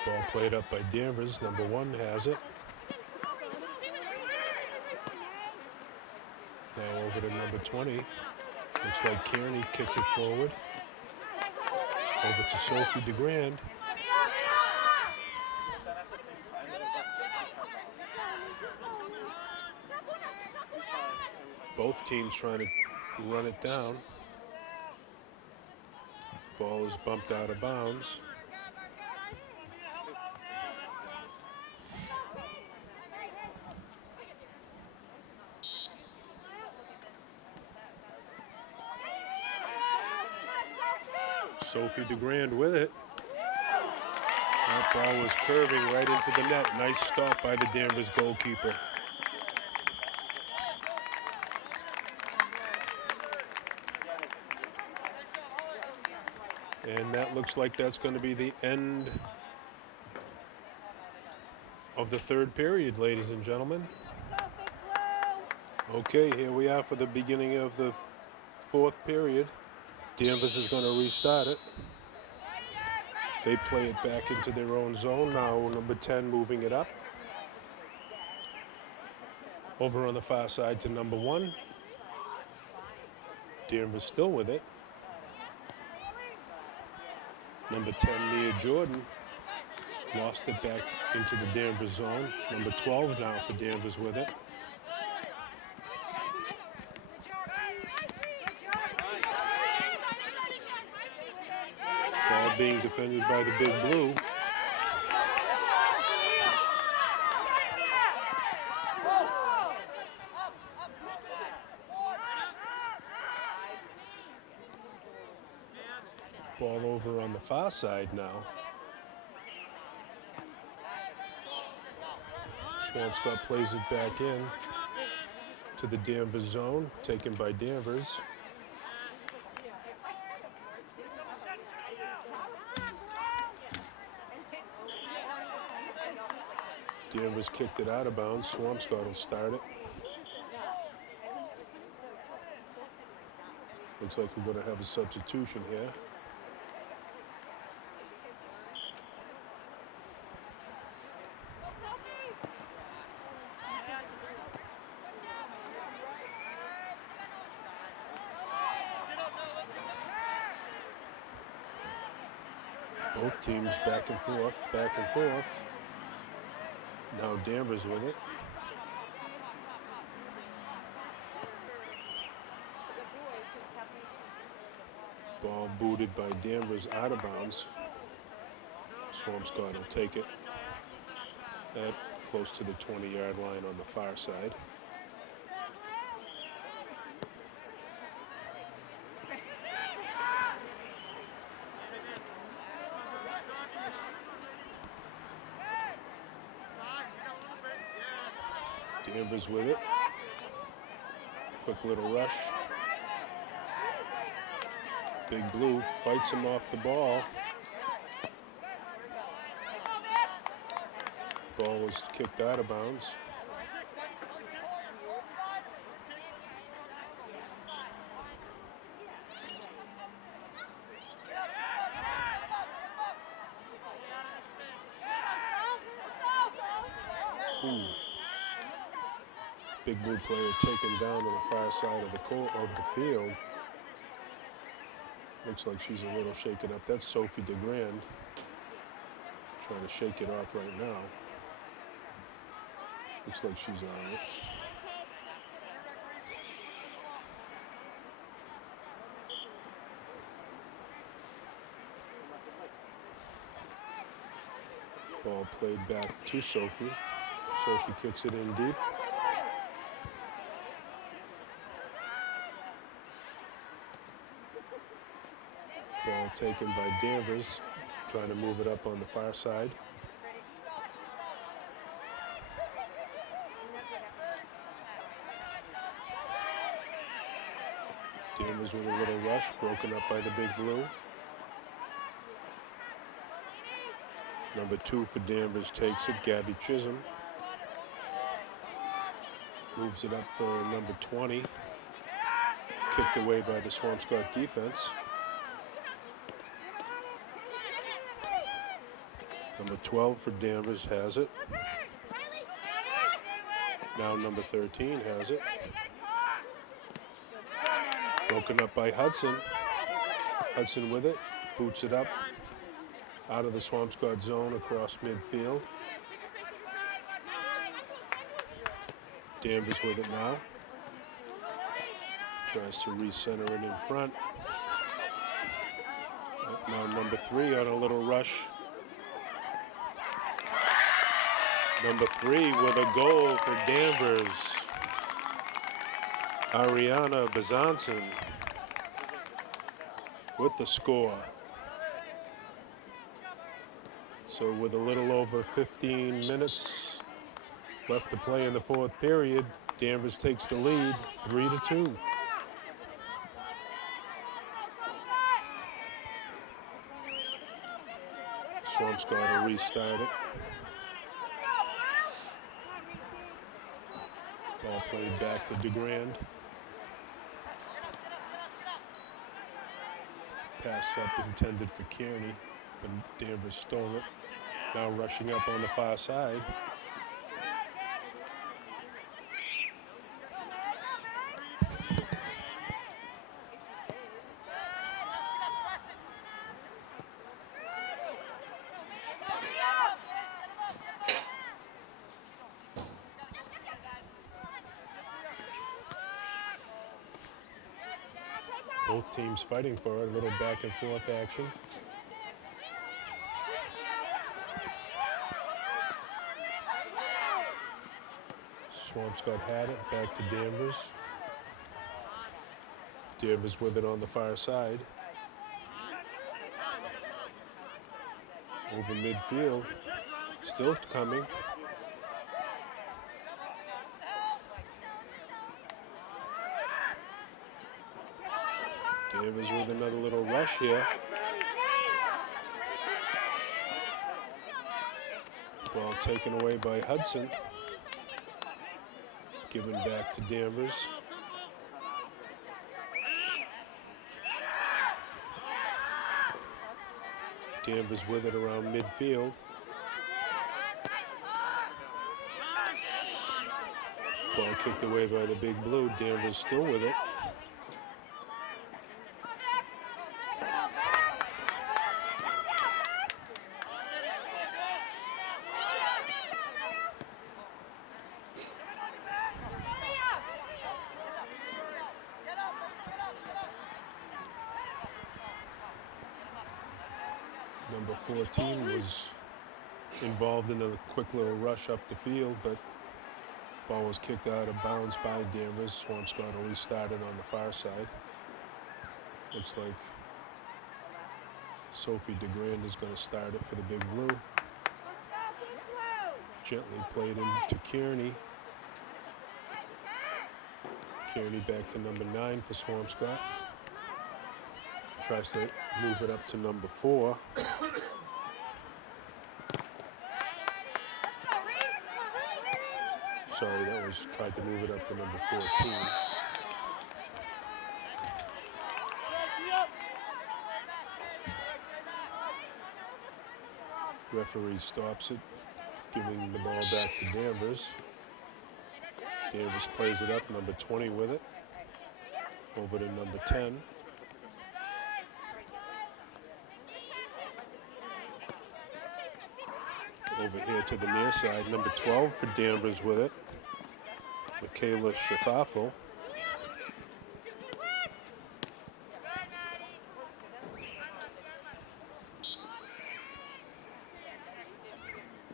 Ball played up by Danvers. Number 1 has it. Now over to number 20. Looks like Kearney kicked it forward. Over to Sophie DeGrand. Both teams trying to run it down. Ball is bumped out of bounds. Sophie DeGrand with it. That ball was curving right into the net. Nice stop by the Danvers goalkeeper. And that looks like that's going to be the end of the 3rd period, ladies and gentlemen. Okay, here we are for the beginning of the 4th period. Danvers is going to restart it. They play it back into their own zone. Now number 10 moving it up. Over on the far side to number 1. Danvers still with it. Number 10, Mia Jordan, lost it back into the Danvers zone. Number 12 now for Danvers with it. Ball being defended by the Big Blue. Ball over on the far side now. Swampscott plays it back in to the Danvers zone, taken by Danvers. Danvers kicked it out of bounds. Swampscott will start it. Looks like we're going to have a substitution here. Both teams back and forth, back and forth. Now Danvers with it. Ball booted by Danvers out of bounds. Swampscott will take it. That close to the 20-yard line on the far side. Danvers with it. Quick little rush. Big Blue fights him off the ball. Ball was kicked out of bounds. Ooh. Big blue player taken down on the far side of the court of the field. Looks like she's a little shaken up. That's Sophie DeGrand trying to shake it off right now. Looks like she's all right. Ball played back to Sophie. Sophie kicks it in deep. Ball taken by Danvers, trying to move it up on the far side. Danvers with a little rush, broken up by the big blue. Number 2 for Danvers takes it, Gabby Chisholm. Moves it up for number 20. Kicked away by the Swampscott defense. Number 12 for Danvers has it. Now number 13 has it. Broken up by Hudson. Hudson with it, boots it up out of the Swampscott zone across midfield. Danvers with it now. Tries to recenter it in front. Now number 3 on a little rush. Number 3 with a goal for Danvers. Ariana Bezanson with the score. So with a little over 15 minutes left to play in the 4th period, Danvers takes the lead, 3-2. Swampscott will restart it. Ball played back to DeGrand. Pass up intended for Kearney, but Danvers stole it. Now rushing up on the far side. Both teams fighting for it, a little back and forth action. Swampscott had it, back to Danvers. Danvers with it on the far side. Over midfield, still coming. Danvers with another little rush here. Ball taken away by Hudson. Given back to Danvers. Danvers with it around midfield. Ball kicked away by the big blue. Danvers still with it. Number 14 was involved in a quick little rush up the field, but ball was kicked out of bounds by Danvers. Swampscott will restart it on the far side. Looks like Sophie DeGrand is going to start it for the big blue. Gently played into Kearney. Kearney back to number 9 for Swampscott. Tries to move it up to number 4. Sorry, that was tried to move it up to number 14. Referee stops it, giving the ball back to Danvers. Danvers plays it up, number 20 with it. Over to number 10. Over here to the near side, number 12 for Danvers with it. Michaela Shafafo.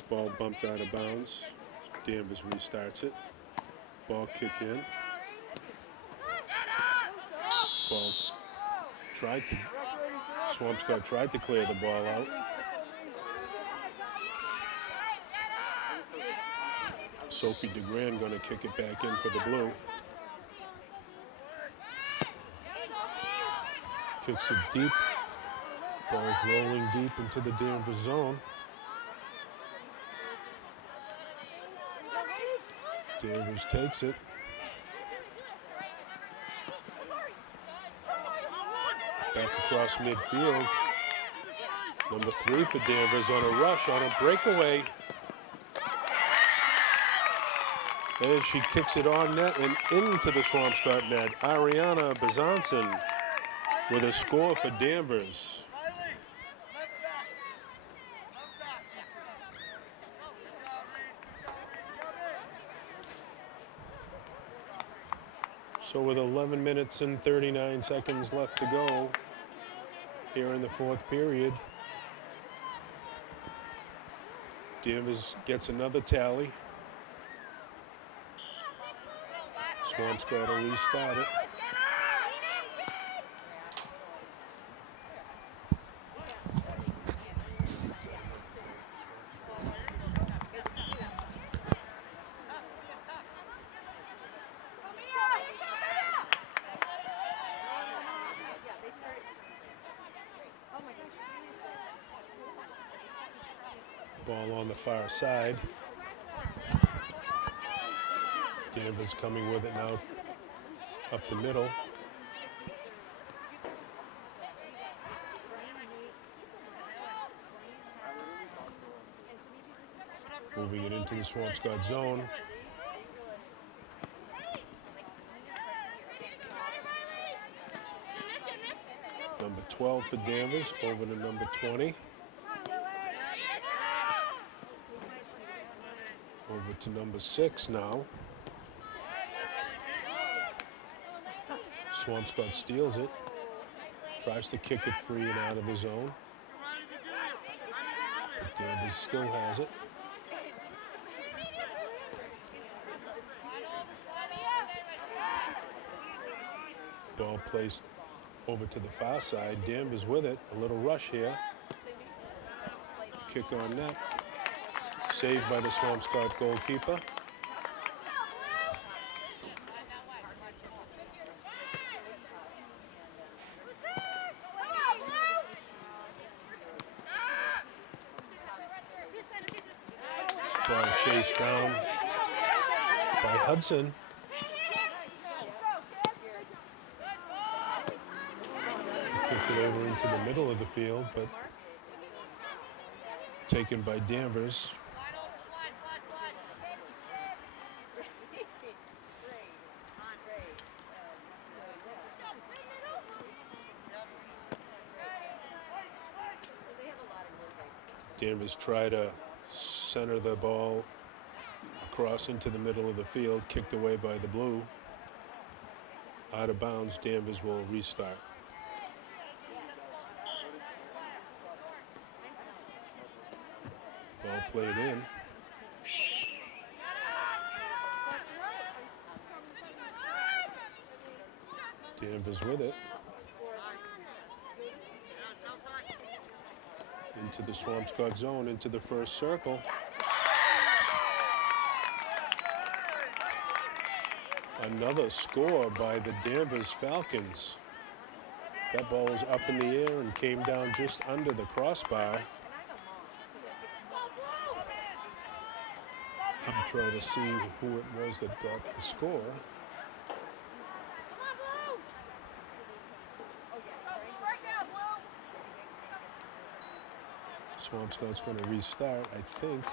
Ball bumped out of bounds. Danvers restarts it. Ball kicked in. Ball tried to, Swampscott tried to clear the ball out. Sophie DeGrand going to kick it back in for the blue. Kicks it deep. Ball's rolling deep into the Danvers zone. Danvers takes it. Back across midfield. Number 3 for Danvers on a rush, on a breakaway. And she kicks it on net and into the Swampscott net. Ariana Bezanson with a score for Danvers. So with 11 minutes and 39 seconds left to go here in the fourth period, Danvers gets another tally. Swampscott will restart it. Ball on the far side. Danvers coming with it now up the middle. Moving it into the Swampscott zone. Number 12 for Danvers, over to number 20. Over to number 6 now. Swampscott steals it. Tries to kick it free and out of his zone. But Danvers still has it. Ball placed over to the far side. Danvers with it. A little rush here. Kick on net. Saved by the Swampscott goalkeeper. Ball chased down by Hudson. She kicked it over into the middle of the field, but taken by Danvers. Danvers try to center the ball across into the middle of the field, kicked away by the blue. Out of bounds, Danvers will restart. Ball played in. Danvers with it. Into the Swampscott zone, into the first circle. Another score by the Danvers Falcons. That ball was up in the air and came down just under the crossbar. I'm try to see who it was that got the score. Swampscott's going to restart, I think.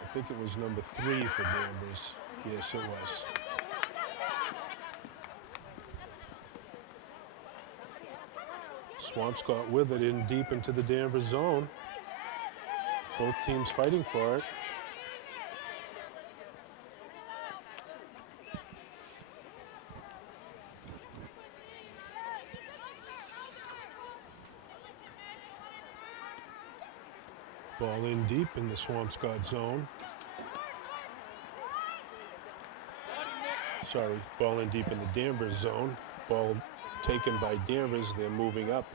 I think it was number 3 for Danvers. Yes, it was. Swampscott with it in deep into the Danvers zone. Both teams fighting for it. Ball in deep in the Swampscott zone. Sorry, ball in deep in the Danvers zone. Ball taken by Danvers, they're moving up.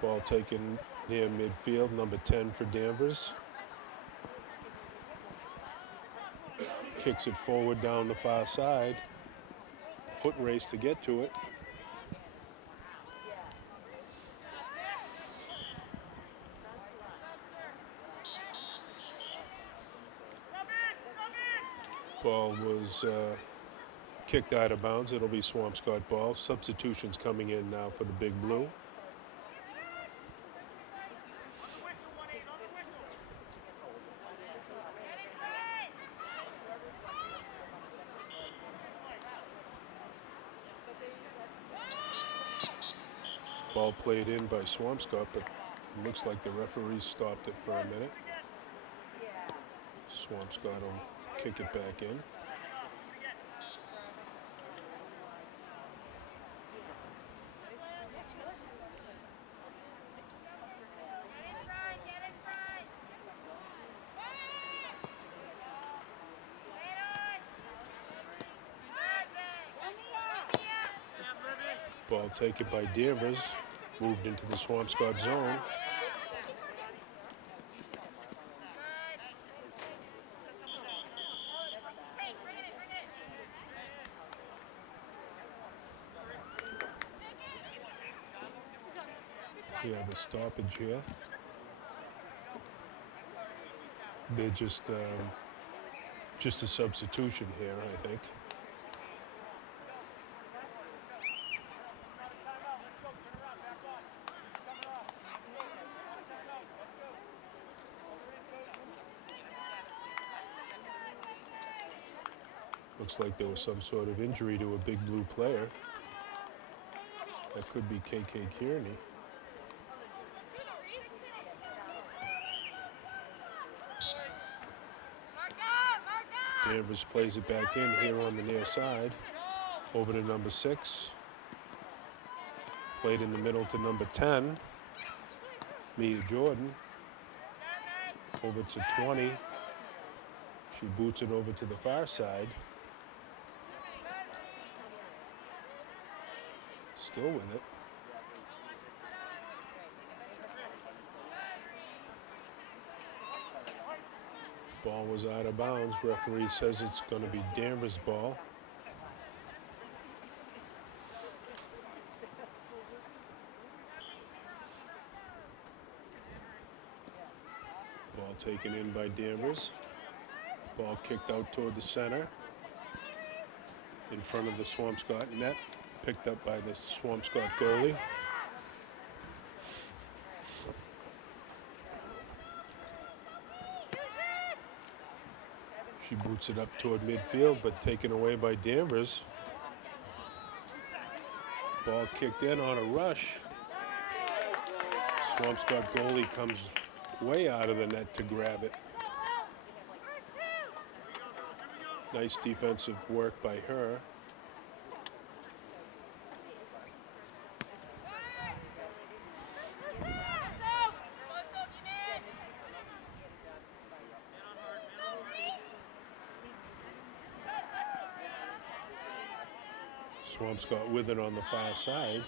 Ball taken near midfield, number 10 for Danvers. Kicks it forward down the far side. Foot race to get to it. Ball was kicked out of bounds. It'll be Swampscott ball. Substitutions coming in now for the Big Blue. Ball played in by Swampscott, but it looks like the referee stopped it for a minute. Swampscott will kick it back in. Ball taken by Danvers, moved into the Swampscott zone. We have a stoppage here. They're just a substitution here, I think. Looks like there was some sort of injury to a Big Blue player. That could be KK Kearney. Danvers plays it back in here on the near side. Over to number 6. Played in the middle to number 10. Mia Jordan. Over to 20. She boots it over to the far side. Still with it. Ball was out of bounds. Referee says it's going to be Danvers' ball. Ball taken in by Danvers. Ball kicked out toward the center. In front of the Swampscott net. Picked up by the Swampscott goalie. She boots it up toward midfield, but taken away by Danvers. Ball kicked in on a rush. Swampscott goalie comes way out of the net to grab it. Nice defensive work by her. Swampscott with it on the far side.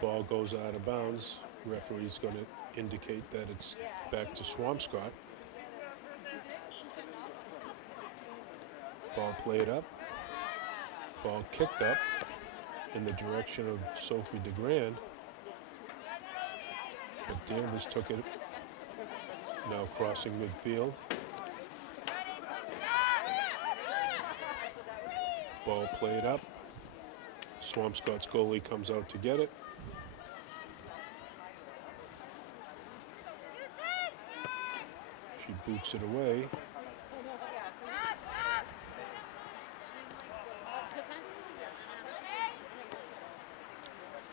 Ball goes out of bounds. Referee's going to indicate that it's back to Swampscott. Ball played up. Ball kicked up in the direction of Sophie DeGrand. But Danvers took it. Now crossing midfield. Ball played up. Swampscott's goalie comes out to get it. She boots it away.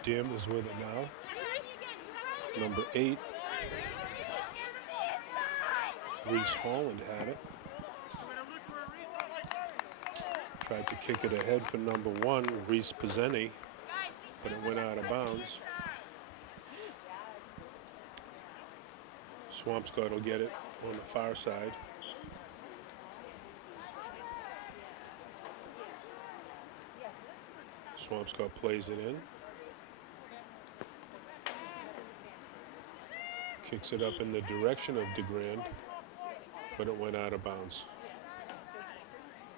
Danvers with it now. Number 8. Reese Holland had it. Tried to kick it ahead for number 1, Reese Pizzeni, but it went out of bounds. Swampscott will get it on the far side. Swampscott plays it in. Kicks it up in the direction of DeGrand, but it went out of bounds.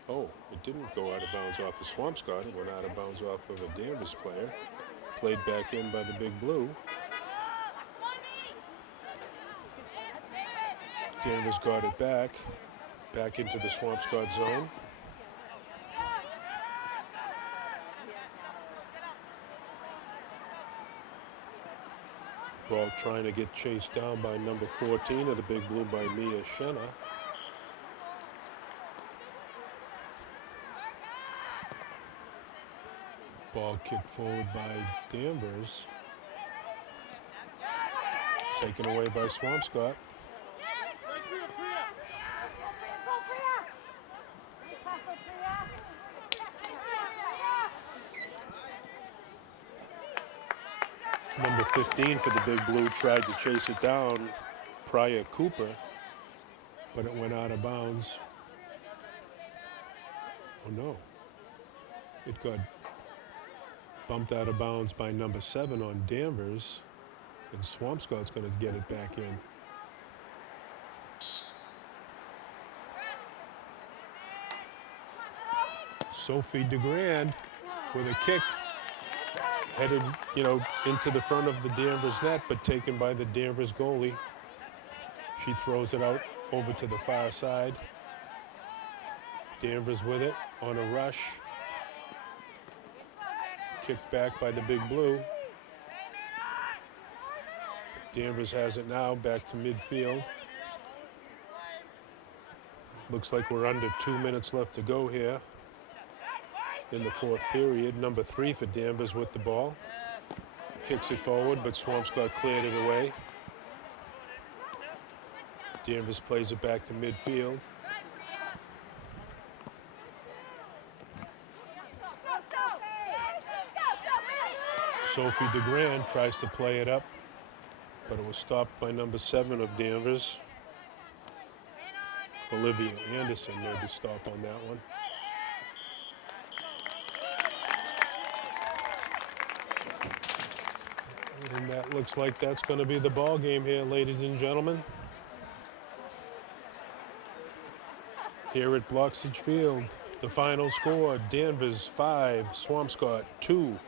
Oh, it didn't go out of bounds off of Swampscott. It went out of bounds off of a Danvers player. Played back in by the Big Blue. Danvers got it back into the Swampscott zone. Ball trying to get chased down by number 14 of the Big Blue by Mia Shenna. Ball kicked forward by Danvers. Taken away by Swampscott. Number 15 for the Big Blue tried to chase it down, Pryor Cooper, but it went out of bounds. Oh no. It got bumped out of bounds by number 7 on Danvers, and Swampscott's going to get it back in. Sophie DeGrand with a kick. Headed, into the front of the Danvers net, but taken by the Danvers goalie. She throws it out over to the far side. Danvers with it on a rush. Kicked back by the Big Blue. Danvers has it now, back to midfield. Looks like we're under 2 minutes left to go here in the fourth period. Number 3 for Danvers with the ball. Kicks it forward, but Swampscott cleared it away. Danvers plays it back to midfield. Sophie DeGrand tries to play it up, but it was stopped by number 7 of Danvers. Olivia Anderson made the stop on that one. And that looks like that's going to be the ball game here, ladies and gentlemen. Here at Bloxage Field, the final score, Danvers 5, Swampscott 2.